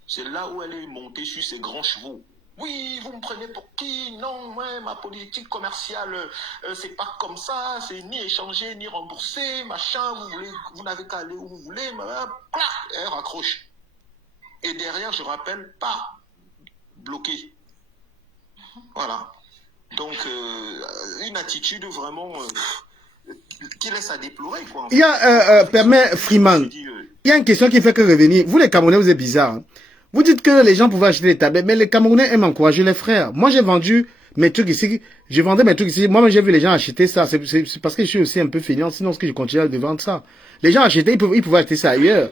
C'est là où elle est montée sur ses grands chevaux. Oui, vous me prenez pour qui? Non, ouais, ma politique commerciale, c'est pas comme ça, c'est ni échanger, ni rembourser, machin, vous n'avez qu'à aller où vous voulez, clac, elle raccroche. Et derrière, je rappelle, pas bloqué. Voilà. Donc, une attitude vraiment qui laisse à déplorer, quoi. Il y a, permet Freeman, il y a une question qui fait que revenir. Vous les Camerounais, vous êtes bizarres. Hein. Vous dites que les gens pouvaient acheter des tablettes, mais les Camerounais aiment encourager les frères. Moi, j'ai vendu mes trucs ici. Je vendais mes trucs ici. Moi, j'ai vu les gens acheter ça. C'est parce que je suis aussi un peu feignant. Sinon, ce que je continue à vendre ça. Les gens achetaient, ils pouvaient acheter ça ailleurs.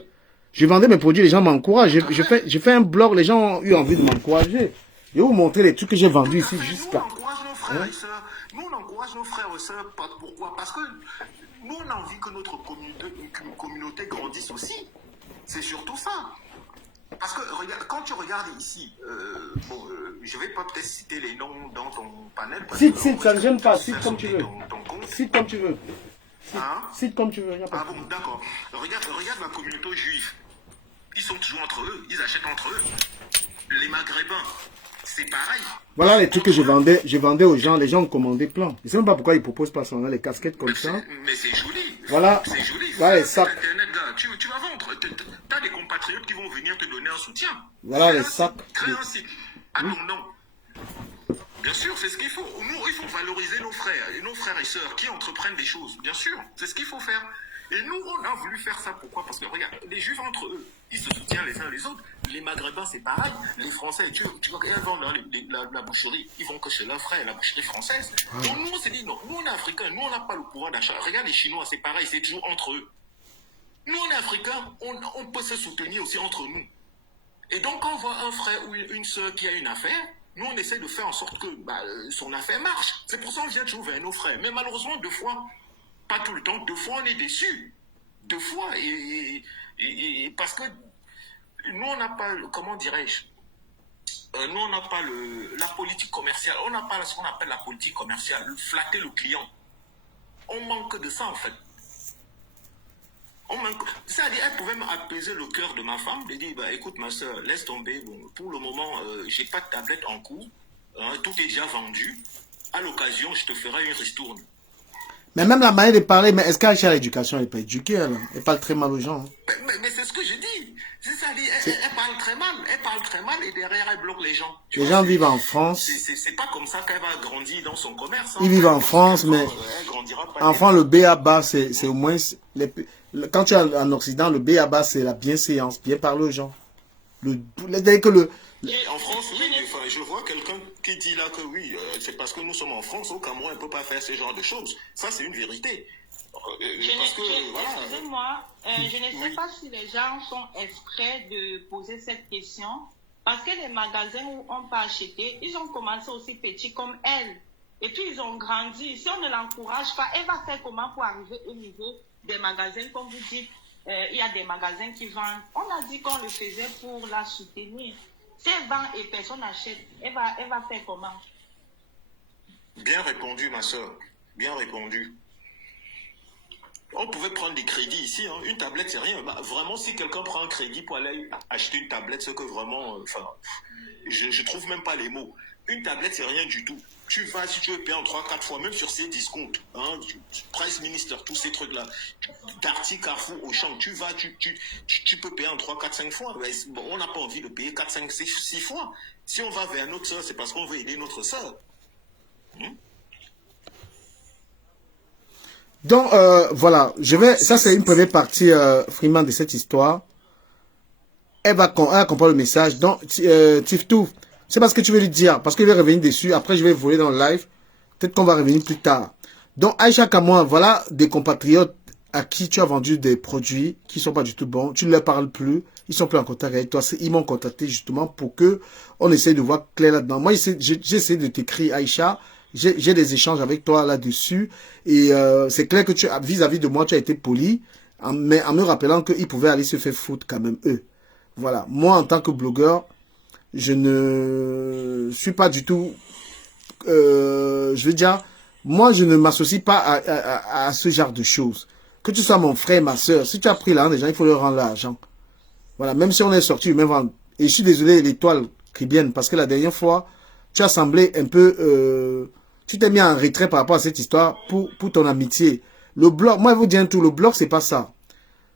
Je vendais mes produits, les gens m'encouragent. Je fais un blog, les gens ont eu envie de m'encourager. Je vais vous montrer les trucs que j'ai vendus ici jusqu'à. Nous, on encourage nos frères et sœurs. Nous, on encourage nos frères et sœurs. Pourquoi? Parce que nous, on a envie que notre communauté grandisse aussi. C'est surtout ça. Parce que regarde, quand tu regardes ici, je vais pas peut-être citer les noms dans ton panel. Cite, ça ne gêne pas, cite comme tu veux. Cite comme tu veux. Cite comme tu veux. Ah bon, d'accord. Regarde la communauté juive. Ils sont toujours entre eux, ils achètent entre eux. Les Maghrébins, c'est pareil. Voilà les trucs que je vendais aux gens, les gens ont commandé plein. Je ne sais même pas pourquoi ils proposent pas ça, on a les casquettes comme ça. Mais c'est joli. Voilà. C'est joli. Voilà les sacs. Internet, là, tu vas vendre. Tu as des compatriotes qui vont venir te donner un soutien. Voilà les sacs. Crée un site. Ah non, non. Bien sûr, c'est ce qu'il faut. Nous, il faut valoriser nos frères et sœurs qui entreprennent des choses. Bien sûr, c'est ce qu'il faut faire. Et nous, on a voulu faire ça. Pourquoi? Parce que, regarde, les Juifs entre eux, ils se soutiennent les uns les autres. Les Maghrébins, c'est pareil. Les Français, tu vois, ils vendent la boucherie. Ils vont que chez leurs frères, la boucherie française. Donc, nous, on s'est dit, non, nous, on est Africains. Nous, on n'a pas le pouvoir d'achat. Regarde les Chinois, c'est pareil. C'est toujours entre eux. Nous, on est Africains. On peut se soutenir aussi entre nous. Et donc, quand on voit un frère ou une sœur qui a une affaire, nous, on essaie de faire en sorte que son affaire marche. C'est pour ça qu'on vient toujours vers nos frères. Mais malheureusement, deux fois, pas tout le temps, deux fois, on est déçus. Deux fois. Et parce que nous, on n'a pas, comment dirais-je, nous, on n'a pas la politique commerciale. On n'a pas ce qu'on appelle la politique commerciale, flatter le client. On manque de ça, en fait. C'est-à-dire, elle pouvait m'apaiser le cœur de ma femme, de dire, écoute, ma soeur, laisse tomber. Bon, pour le moment, j'ai pas de tablette en cours. Hein, tout est déjà vendu. À l'occasion, je te ferai une ristourne. Mais même la manière de parler, mais est-ce qu'Aïcha a l'éducation? Elle n'est pas éduquée, alors. Elle parle très mal aux gens. Hein. Mais c'est ce que je dis. C'est-à-dire, elle parle très mal. Elle parle très mal et derrière, elle bloque les gens. Les gens vivent en France. C'est pas comme ça qu'elle va grandir dans son commerce. Hein. Ils vivent en France, mais enfant, le B.A.B.A, c'est au moins... Quand tu es en Occident, le B.A.B.A, c'est la bienséance, bien parler aux gens. En France, oui, enfin, je vois quelqu'un qui dit là que oui, c'est parce que nous sommes en France, au Cameroun, on ne peut pas faire ce genre de choses. Ça, c'est une vérité. Excusez-moi, je ne sais pas si les gens sont exprès de poser cette question, parce que les magasins où on peut acheter, ils ont commencé aussi petits comme elle. Et puis, ils ont grandi. Si on ne l'encourage pas, elle va faire comment pour arriver au niveau des magasins, comme vous dites, il y a des magasins qui vendent. On a dit qu'on le faisait pour la soutenir. Si elle vend et personne n'achète, elle va faire comment? Bien répondu, ma soeur. Bien répondu. On pouvait prendre des crédits ici. Hein. Une tablette, c'est rien. Vraiment, si quelqu'un prend un crédit pour aller acheter une tablette, c'est que vraiment... je trouve même pas les mots. Une tablette, c'est rien du tout. Tu vas, si tu veux payer en 3-4 fois, même sur ces discounts, hein, Price Minister, tous ces trucs-là, Darty, Carrefour, Auchan, tu vas, tu peux payer en 3, 4, 5 fois. Mais bon, on n'a pas envie de payer 4, 5, 6 fois. Si on va vers notre soeur, c'est parce qu'on veut aider notre soeur. Donc, voilà, ça c'est une première partie, Freeman, de cette histoire. Elle va comprendre le message. Donc, Tiftou, c'est parce que tu veux lui dire, parce qu'il va revenir dessus. Après, je vais voler dans le live. Peut-être qu'on va revenir plus tard. Donc, Aïcha Kamoa, voilà des compatriotes à qui tu as vendu des produits qui sont pas du tout bons. Tu ne leur parles plus. Ils sont plus en contact avec toi. Ils m'ont contacté justement pour que on essaye de voir clair là-dedans. Moi, j'ai essayé de t'écrire, Aïcha. J'ai des échanges avec toi là-dessus. Et c'est clair que vis-à-vis de moi, tu as été poli. Mais en me rappelant qu'ils pouvaient aller se faire foutre quand même, eux. Voilà. Moi, en tant que blogueur, je ne suis pas du tout... je veux dire, moi, je ne m'associe pas à ce genre de choses. Que tu sois mon frère, ma soeur, si tu as pris l'argent des gens, il faut leur rendre l'argent. Voilà, même si on est sorti, même et je suis désolé, l'étoile, Kribienne. Parce que la dernière fois, tu as semblé un peu... tu t'es mis en retrait par rapport à cette histoire pour ton amitié. Le blog, moi je vous dis un tout, le blog c'est pas ça.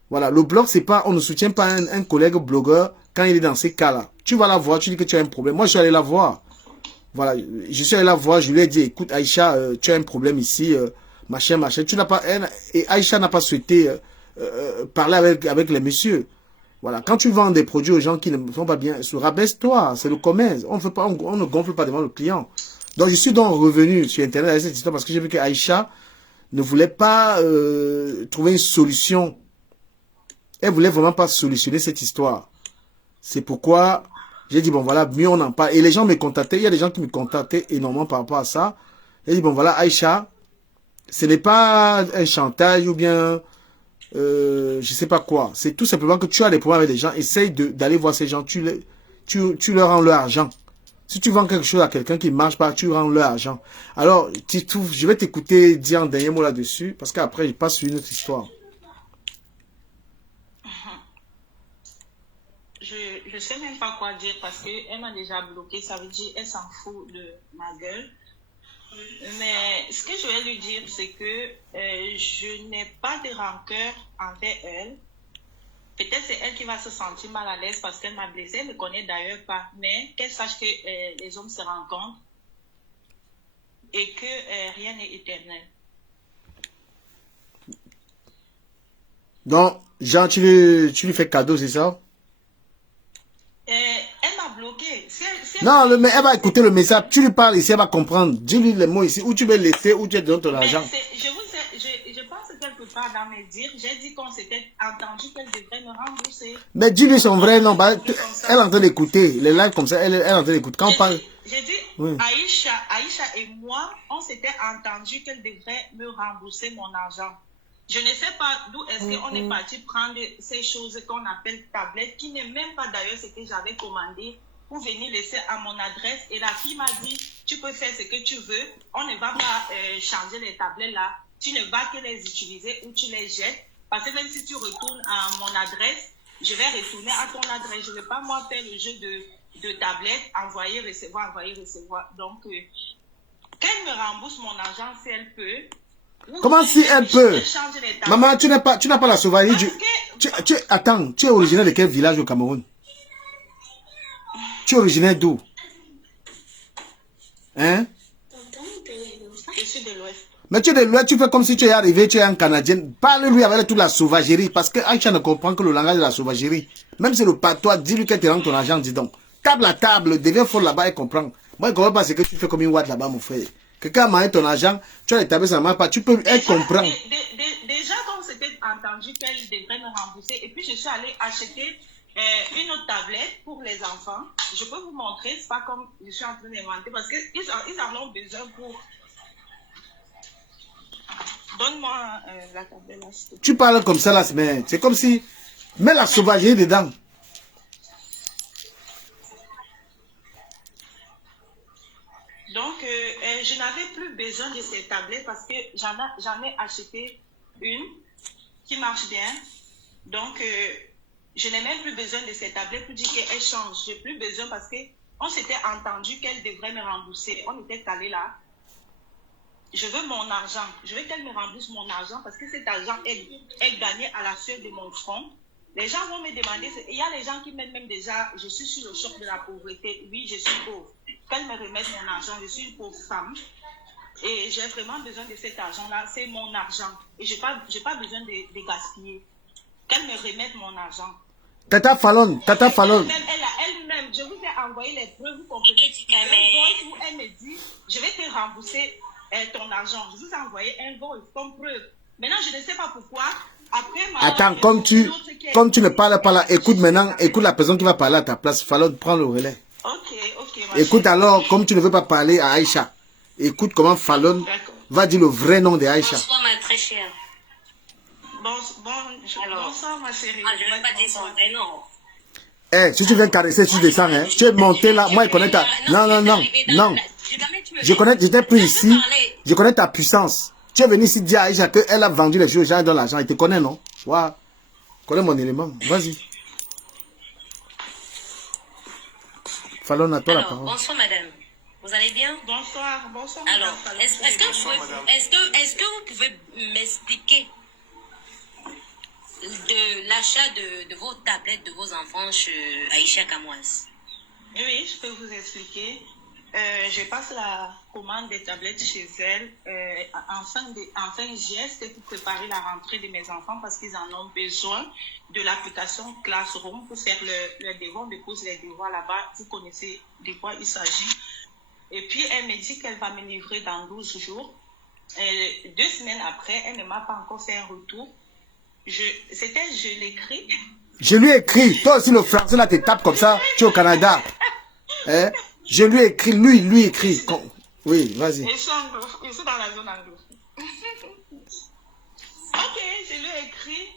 Voilà, le blog c'est pas, on ne soutient pas un collègue blogueur quand il est dans ces cas-là. Tu vas la voir, tu dis que tu as un problème. Moi je suis allé la voir. Voilà, je suis allé la voir, je lui ai dit, écoute Aïcha, tu as un problème ici, machin. Tu n'as pas, et Aïcha n'a pas souhaité parler avec les messieurs. Voilà, quand tu vends des produits aux gens qui ne sont pas bien, rabaisse-toi, c'est le commerce. On ne gonfle pas devant le client. Donc je suis donc revenu sur Internet avec cette histoire parce que j'ai vu que Aïcha ne voulait pas trouver une solution. Elle voulait vraiment pas solutionner cette histoire. C'est pourquoi j'ai dit, bon voilà, mieux on en parle. Et les gens me contactaient, il y a des gens qui me contactaient énormément par rapport à ça. J'ai dit, bon voilà, Aïcha, ce n'est pas un chantage ou bien, je sais pas quoi. C'est tout simplement que tu as des problèmes avec des gens, essaye d'aller voir ces gens, tu leur rends leur argent. Si tu vends quelque chose à quelqu'un qui ne marche pas, tu rends leur argent. Alors, je vais t'écouter dire un dernier mot là-dessus, parce qu'après, je passe sur une autre histoire. Je ne sais même pas quoi dire parce qu'elle m'a déjà bloqué. Ça veut dire qu'elle s'en fout de ma gueule. Mais ce que je vais lui dire, c'est que je n'ai pas de rancœur envers elle. Peut-être c'est elle qui va se sentir mal à l'aise parce qu'elle m'a blessée. Elle ne me connaît d'ailleurs pas. Mais qu'elle sache que les hommes se rencontrent et que rien n'est éternel. Donc, Jean, tu lui fais cadeau, c'est ça? Elle m'a bloqué. Non, mais elle va écouter le message. Tu lui parles ici, elle va comprendre. Dis-lui les mots ici. Où tu veux laisser, où tu es dans ton argent. Je pense quelque part dans mes dires, j'ai dit qu'on s'était entendu qu'elle devrait me rembourser. Mais dis-lui son vrai nom. Elle est en train d'écouter. Les lives comme ça, elle est en train d'écouter. Quand on parle... J'ai dit, oui. Aïcha et moi, on s'était entendu qu'elle devrait me rembourser mon argent. Je ne sais pas d'où est-ce qu'on est parti prendre ces choses qu'on appelle tablettes, qui n'est même pas d'ailleurs ce que j'avais commandé, pour venir laisser à mon adresse. Et la fille m'a dit, tu peux faire ce que tu veux, on ne va pas changer les tablettes là, tu ne vas que les utiliser ou tu les jettes, parce que même si tu retournes à mon adresse, je vais retourner à ton adresse. Je ne vais pas moi faire le jeu de tablettes, envoyer, recevoir. Donc, qu'elle me rembourse mon argent si elle peut. Comment si elle peut? Maman, tu n'as pas la sauvagerie. Attends, tu es originaire de quel village au Cameroun? Tu es originaire d'où? Hein? Je suis de l'Ouest. Mais tu es de l'Ouest, tu fais comme si tu es arrivé, tu es un Canadien. Parle-lui avec toute la sauvagerie, parce que Aïcha ne comprend que le langage de la sauvagerie. Même si le patois, dis-lui qu'elle te rend ton argent, dis donc. Table à table, deviens folle là-bas et comprend. Moi, je ne comprends pas ce que tu fais comme une ouate là-bas, mon frère. Quelqu'un a mangé ton argent, tu as établi ça ne marche pas, tu peux, elle comprend. Déjà, comme c'était entendu qu'elle devrait me rembourser, et puis je suis allée acheter une autre tablette pour les enfants. Je peux vous montrer, c'est pas comme je suis en train d'inventer, parce qu'ils en ont besoin pour... Donne-moi la tablette là. Tu parles comme ça là, c'est comme si... Mets la sauvagerie dedans. Donc, je n'avais plus besoin de ces tablettes parce que j'en ai acheté une qui marche bien. Donc, je n'ai même plus besoin de ces tablettes pour dire qu'elle change. Je n'ai plus besoin parce qu'on s'était entendu qu'elle devrait me rembourser. On était allé là. Je veux mon argent. Je veux qu'elle me rembourse mon argent parce que cet argent est gagné à la sueur de mon front. Les gens vont me demander, il y a les gens qui m'aiment même déjà, je suis sur le choc de la pauvreté. Oui, je suis pauvre. Qu'elle me remette mon argent, je suis une pauvre femme. Et j'ai vraiment besoin de cet argent-là, c'est mon argent. Et je n'ai pas besoin de gaspiller. Qu'elle me remette mon argent. Tata Fallon. Elle-même, je vous ai envoyé les preuves, vous comprenez. Où elle me dit, je vais te rembourser ton argent. Je vous ai envoyé un voice comme preuve. Maintenant, je ne sais pas pourquoi. Attends, comme tu ne parles pas là, écoute maintenant, écoute la personne qui va parler à ta place. Fallon, prends le relais. Ok. Écoute alors, comme tu ne veux pas parler à Aïcha, écoute comment Fallon va dire le vrai nom de Aïcha. Bonsoir, ma très chère. Bonsoir, ma chérie. Je ne vais pas dire son vrai nom. Eh, si tu viens caresser, tu descends, hein. Tu es monté là, moi je connais ta... Non. Je t'ai pris ici, je connais ta puissance. Tu es venu ici dire à Aïcha qu'elle a vendu les choses, j'ai donné l'argent. Il te connaît, non? Ouais. Connais mon élément. Vas-y. Fallon, à toi la Alors, parole. bonsoir madame. Vous allez bien? Bonsoir, bonsoir. Alors, Madame Fallon. est-ce que vous pouvez m'expliquer de l'achat de vos tablettes de vos enfants chez Aïcha Kamoise? Oui, je peux vous expliquer. Je passe la commande des tablettes chez elle en fin juillet, c'était pour préparer la rentrée de mes enfants parce qu'ils en ont besoin de l'application Classroom pour faire le devoir. On dépose les devoirs là-bas. Vous connaissez de quoi il s'agit. Et puis, elle me dit qu'elle va me livrer dans 12 jours. 2 semaines après, elle ne m'a pas encore fait un retour. Je l'écris. Je lui ai écrit. Toi aussi, le français, là, te tape comme ça. Tu es au Canada. Hein? Je lui ai écrit. Lui écrit. Oui, vas-y. Je suis dans la zone anglophone. Ok, je lui ai écrit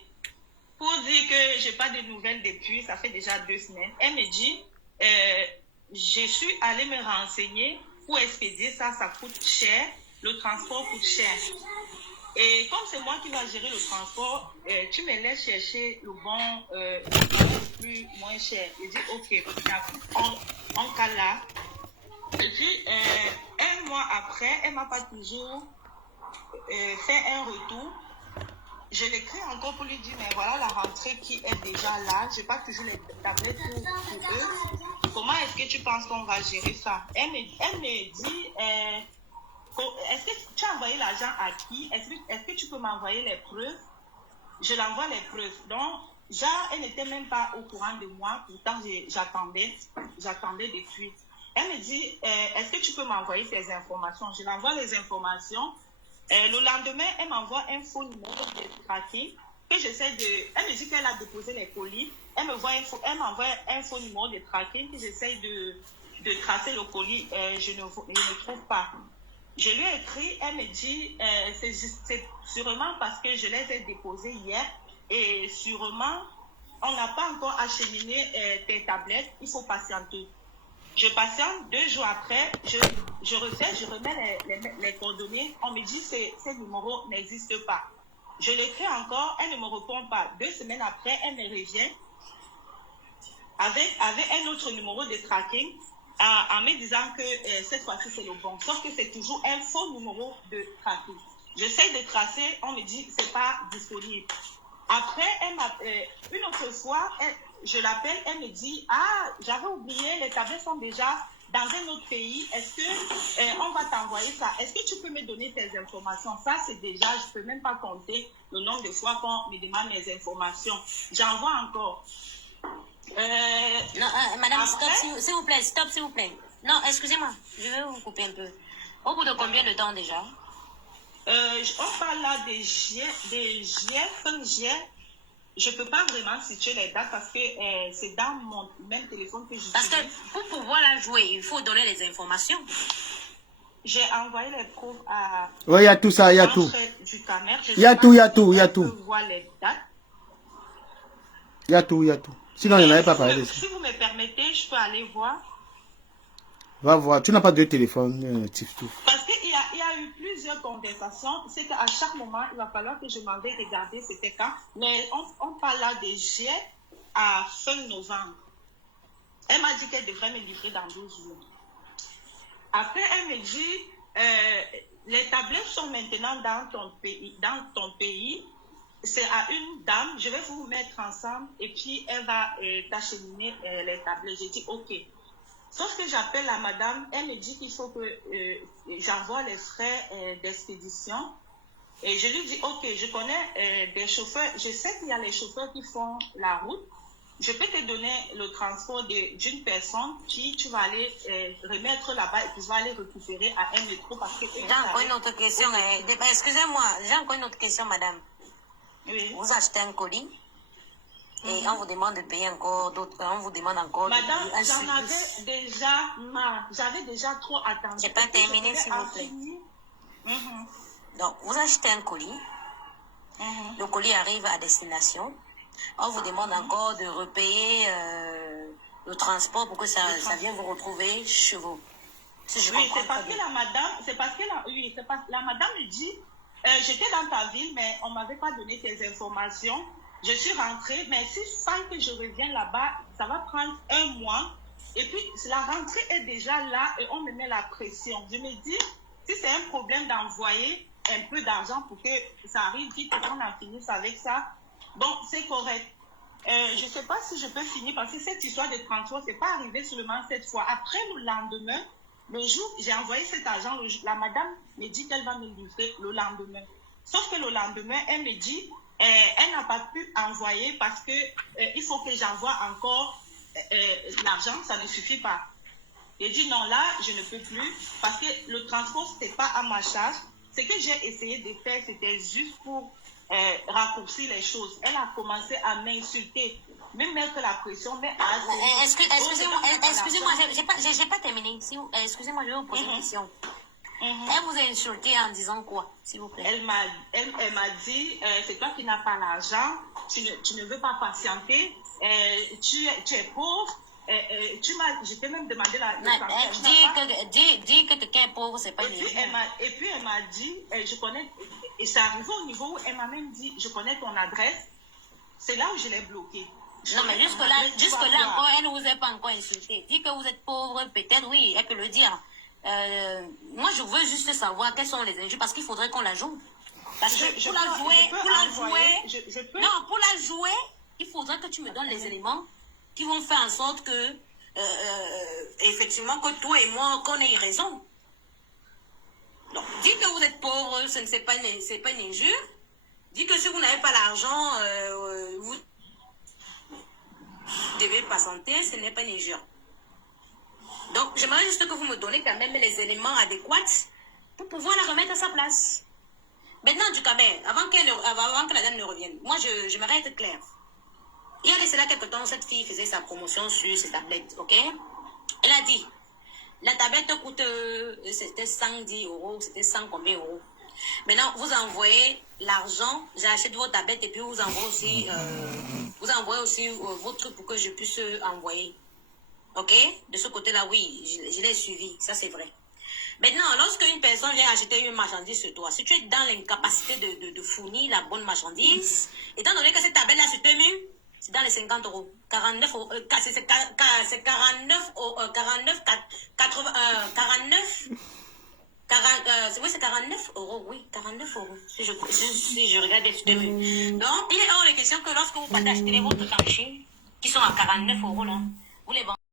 pour dire que je n'ai pas de nouvelles depuis. Ça fait déjà 2 semaines. Elle me dit, je suis allée me renseigner pour expédier ça. Ça coûte cher. Le transport coûte cher. Et comme c'est moi qui vais gérer le transport, tu me laisses chercher le bon plus moins cher. Je dis ok, on cale là. Et puis, un mois après, elle ne m'a pas toujours fait un retour. Je l'écris encore pour lui dire, mais voilà la rentrée qui est déjà là. Je n'ai pas toujours les tablettes pour eux. Comment est-ce que tu penses qu'on va gérer ça? Elle me dit... est-ce que tu as envoyé l'argent à qui? Est-ce que tu peux m'envoyer les preuves? Je l'envoie les preuves. Donc, elle n'était même pas au courant de moi. Pourtant, j'attendais depuis. Elle me dit, est-ce que tu peux m'envoyer ces informations? Je l'envoie les informations. Le lendemain, elle m'envoie un faux numéro de tracking que j'essaie de... Elle me dit qu'elle a déposé les colis. Elle m'envoie un faux numéro de tracking que j'essaie de tracer le colis. Je ne trouve pas. Je lui ai écrit, elle me dit, c'est sûrement parce que je les ai déposés hier et sûrement, on n'a pas encore acheminé tes tablettes, il faut patienter. Je patiente, 2 jours après, je remets les coordonnées, on me dit ces numéros n'existent pas. Je l'écris encore, elle ne me répond pas. 2 semaines après, elle me revient avec un autre numéro de tracking. En me disant que cette fois-ci c'est le bon, sauf que c'est toujours un faux numéro de tracking. J'essaie de tracer, on me dit c'est pas disponible. Après, une autre fois, je l'appelle, elle me dit j'avais oublié, les tablettes sont déjà dans un autre pays. Est-ce que on va t'envoyer ça? Est-ce que tu peux me donner tes informations? Ça c'est déjà, je peux même pas compter le nombre de fois qu'on me demande mes informations. J'envoie encore. Non, madame, après, stop s'il vous plaît. Non, excusez-moi, je vais vous couper un peu. Au bout de combien de temps déjà? On parle là des juillet, fin juillet. Je ne peux pas vraiment situer les dates parce que c'est dans mon même téléphone que j'utilise. Parce que pour pouvoir la jouer, il faut donner les informations. J'ai envoyé les preuves à... Oui, il y a tout ça, il y a tout. Il y a tout. Voir les dates. Il y a tout. Sinon, il n'y en avait pas parlé de ça. Si vous me permettez, je peux aller voir. Va voir. Tu n'as pas de téléphone, Tiftou. Parce qu'il y a eu plusieurs conversations. C'est qu'à chaque moment, il va falloir que je m'en vais regarder c'était quand. Mais on parle là de juillet à fin novembre. Elle m'a dit qu'elle devrait me livrer dans 12 jours. Après, elle me dit, les tablettes sont maintenant dans ton pays. C'est à une dame, je vais vous mettre ensemble et puis elle va t'acheminer les tablettes. J'ai dit ok. Sauf que j'appelle la madame, elle me dit qu'il faut que j'envoie les frais d'expédition. Et je lui dis ok, je connais des chauffeurs, je sais qu'il y a les chauffeurs qui font la route. Je peux te donner le transport d'une personne qui tu vas aller remettre là-bas et tu vas aller récupérer à un métro parce que... J'ai encore une autre question. Excusez-moi, j'ai encore une autre question, madame. Oui. Vous achetez un colis et on vous demande de payer encore d'autres. On vous demande encore. Madame, j'en avais déjà marre. J'avais déjà trop attendu. J'ai pas terminé, s'il vous plaît. Donc, vous achetez un colis. Le colis arrive à destination. On vous demande encore de repayer le transport pour que ça vienne vous retrouver chez vous. Si je oui, comprends c'est parce bien. que la madame me dit, j'étais dans ta ville, mais on ne m'avait pas donné tes informations. Je suis rentrée, mais si sans que je revienne là-bas, ça va prendre 1 mois Et puis, la rentrée est déjà là et on me met la pression. Je me dis, si c'est un problème d'envoyer un peu d'argent pour que ça arrive vite et qu'on en finisse avec ça, bon, c'est correct. Je ne sais pas si je peux finir parce que cette histoire de transport, c'est pas arrivé seulement cette fois. Après, le lendemain, le jour, j'ai envoyé cet argent, la madame me dit qu'elle va me livrer le lendemain. Sauf que le lendemain, elle me dit, elle n'a pas pu envoyer parce que il faut que j'envoie encore l'argent, ça ne suffit pas. J'ai dit non, là, je ne peux plus parce que le transport, ce n'est pas à ma charge. Ce que j'ai essayé de faire, c'était juste pour raccourcir les choses. Elle a commencé à m'insulter, me mettre la pression, mais à... Excusez-moi, j'ai pas terminé. Excusez-moi, je vais vous poser une question. Elle vous a insulté en disant quoi, s'il vous plaît? Elle m'a dit, c'est toi qui n'as pas l'argent, tu ne veux pas patienter, tu es pauvre. Je t'ai même demandé dis que quelqu'un est pauvre, c'est pas une injure. Et puis elle m'a dit, je connais, et c'est arrivé au niveau où elle m'a même dit, je connais ton adresse. C'est là où je l'ai bloqué. Non, mais jusque-là encore, elle ne vous a pas encore insulté. Dit que vous êtes pauvre, peut-être, oui, elle peut le dire. Moi, je veux juste savoir quelles sont les injures, parce qu'il faudrait qu'on la joue. Parce que pour la jouer, il faudrait que tu me donnes les éléments qui vont faire en sorte que, effectivement, que toi et moi, qu'on ait raison. Donc, dites que vous êtes pauvre, c'est pas une injure. Dites que si vous n'avez pas l'argent, vous devez patienter, ce n'est pas une injure. Donc, j'aimerais juste que vous me donnez quand même les éléments adéquats pour pouvoir la remettre à sa place. Maintenant, du Camer, avant que la dame ne revienne, moi, j'aimerais être claire. Il y a laissé là quelque temps, cette fille faisait sa promotion sur ses tablettes, ok? Elle a dit, la tablette coûte, c'était 110 €, c'était 100 combien euros. Maintenant, vous envoyez l'argent, j'achète vos tablettes et puis vous envoyez aussi, vos trucs pour que je puisse envoyer. Ok? De ce côté-là, oui, je l'ai suivi, ça c'est vrai. Maintenant, lorsque une personne vient acheter une marchandise sur toi, si tu es dans l'incapacité de fournir la bonne marchandise, étant donné que cette tablette-là sur tes murs, c'est dans les 50 €. 49 €, c'est 49, 49 €, oui, 49 €, si je regarde les deux murs. Donc, il est hors de question que lorsque vous partez acheter les vôtres en Chine, qui sont à 49 € là, vous les vendez.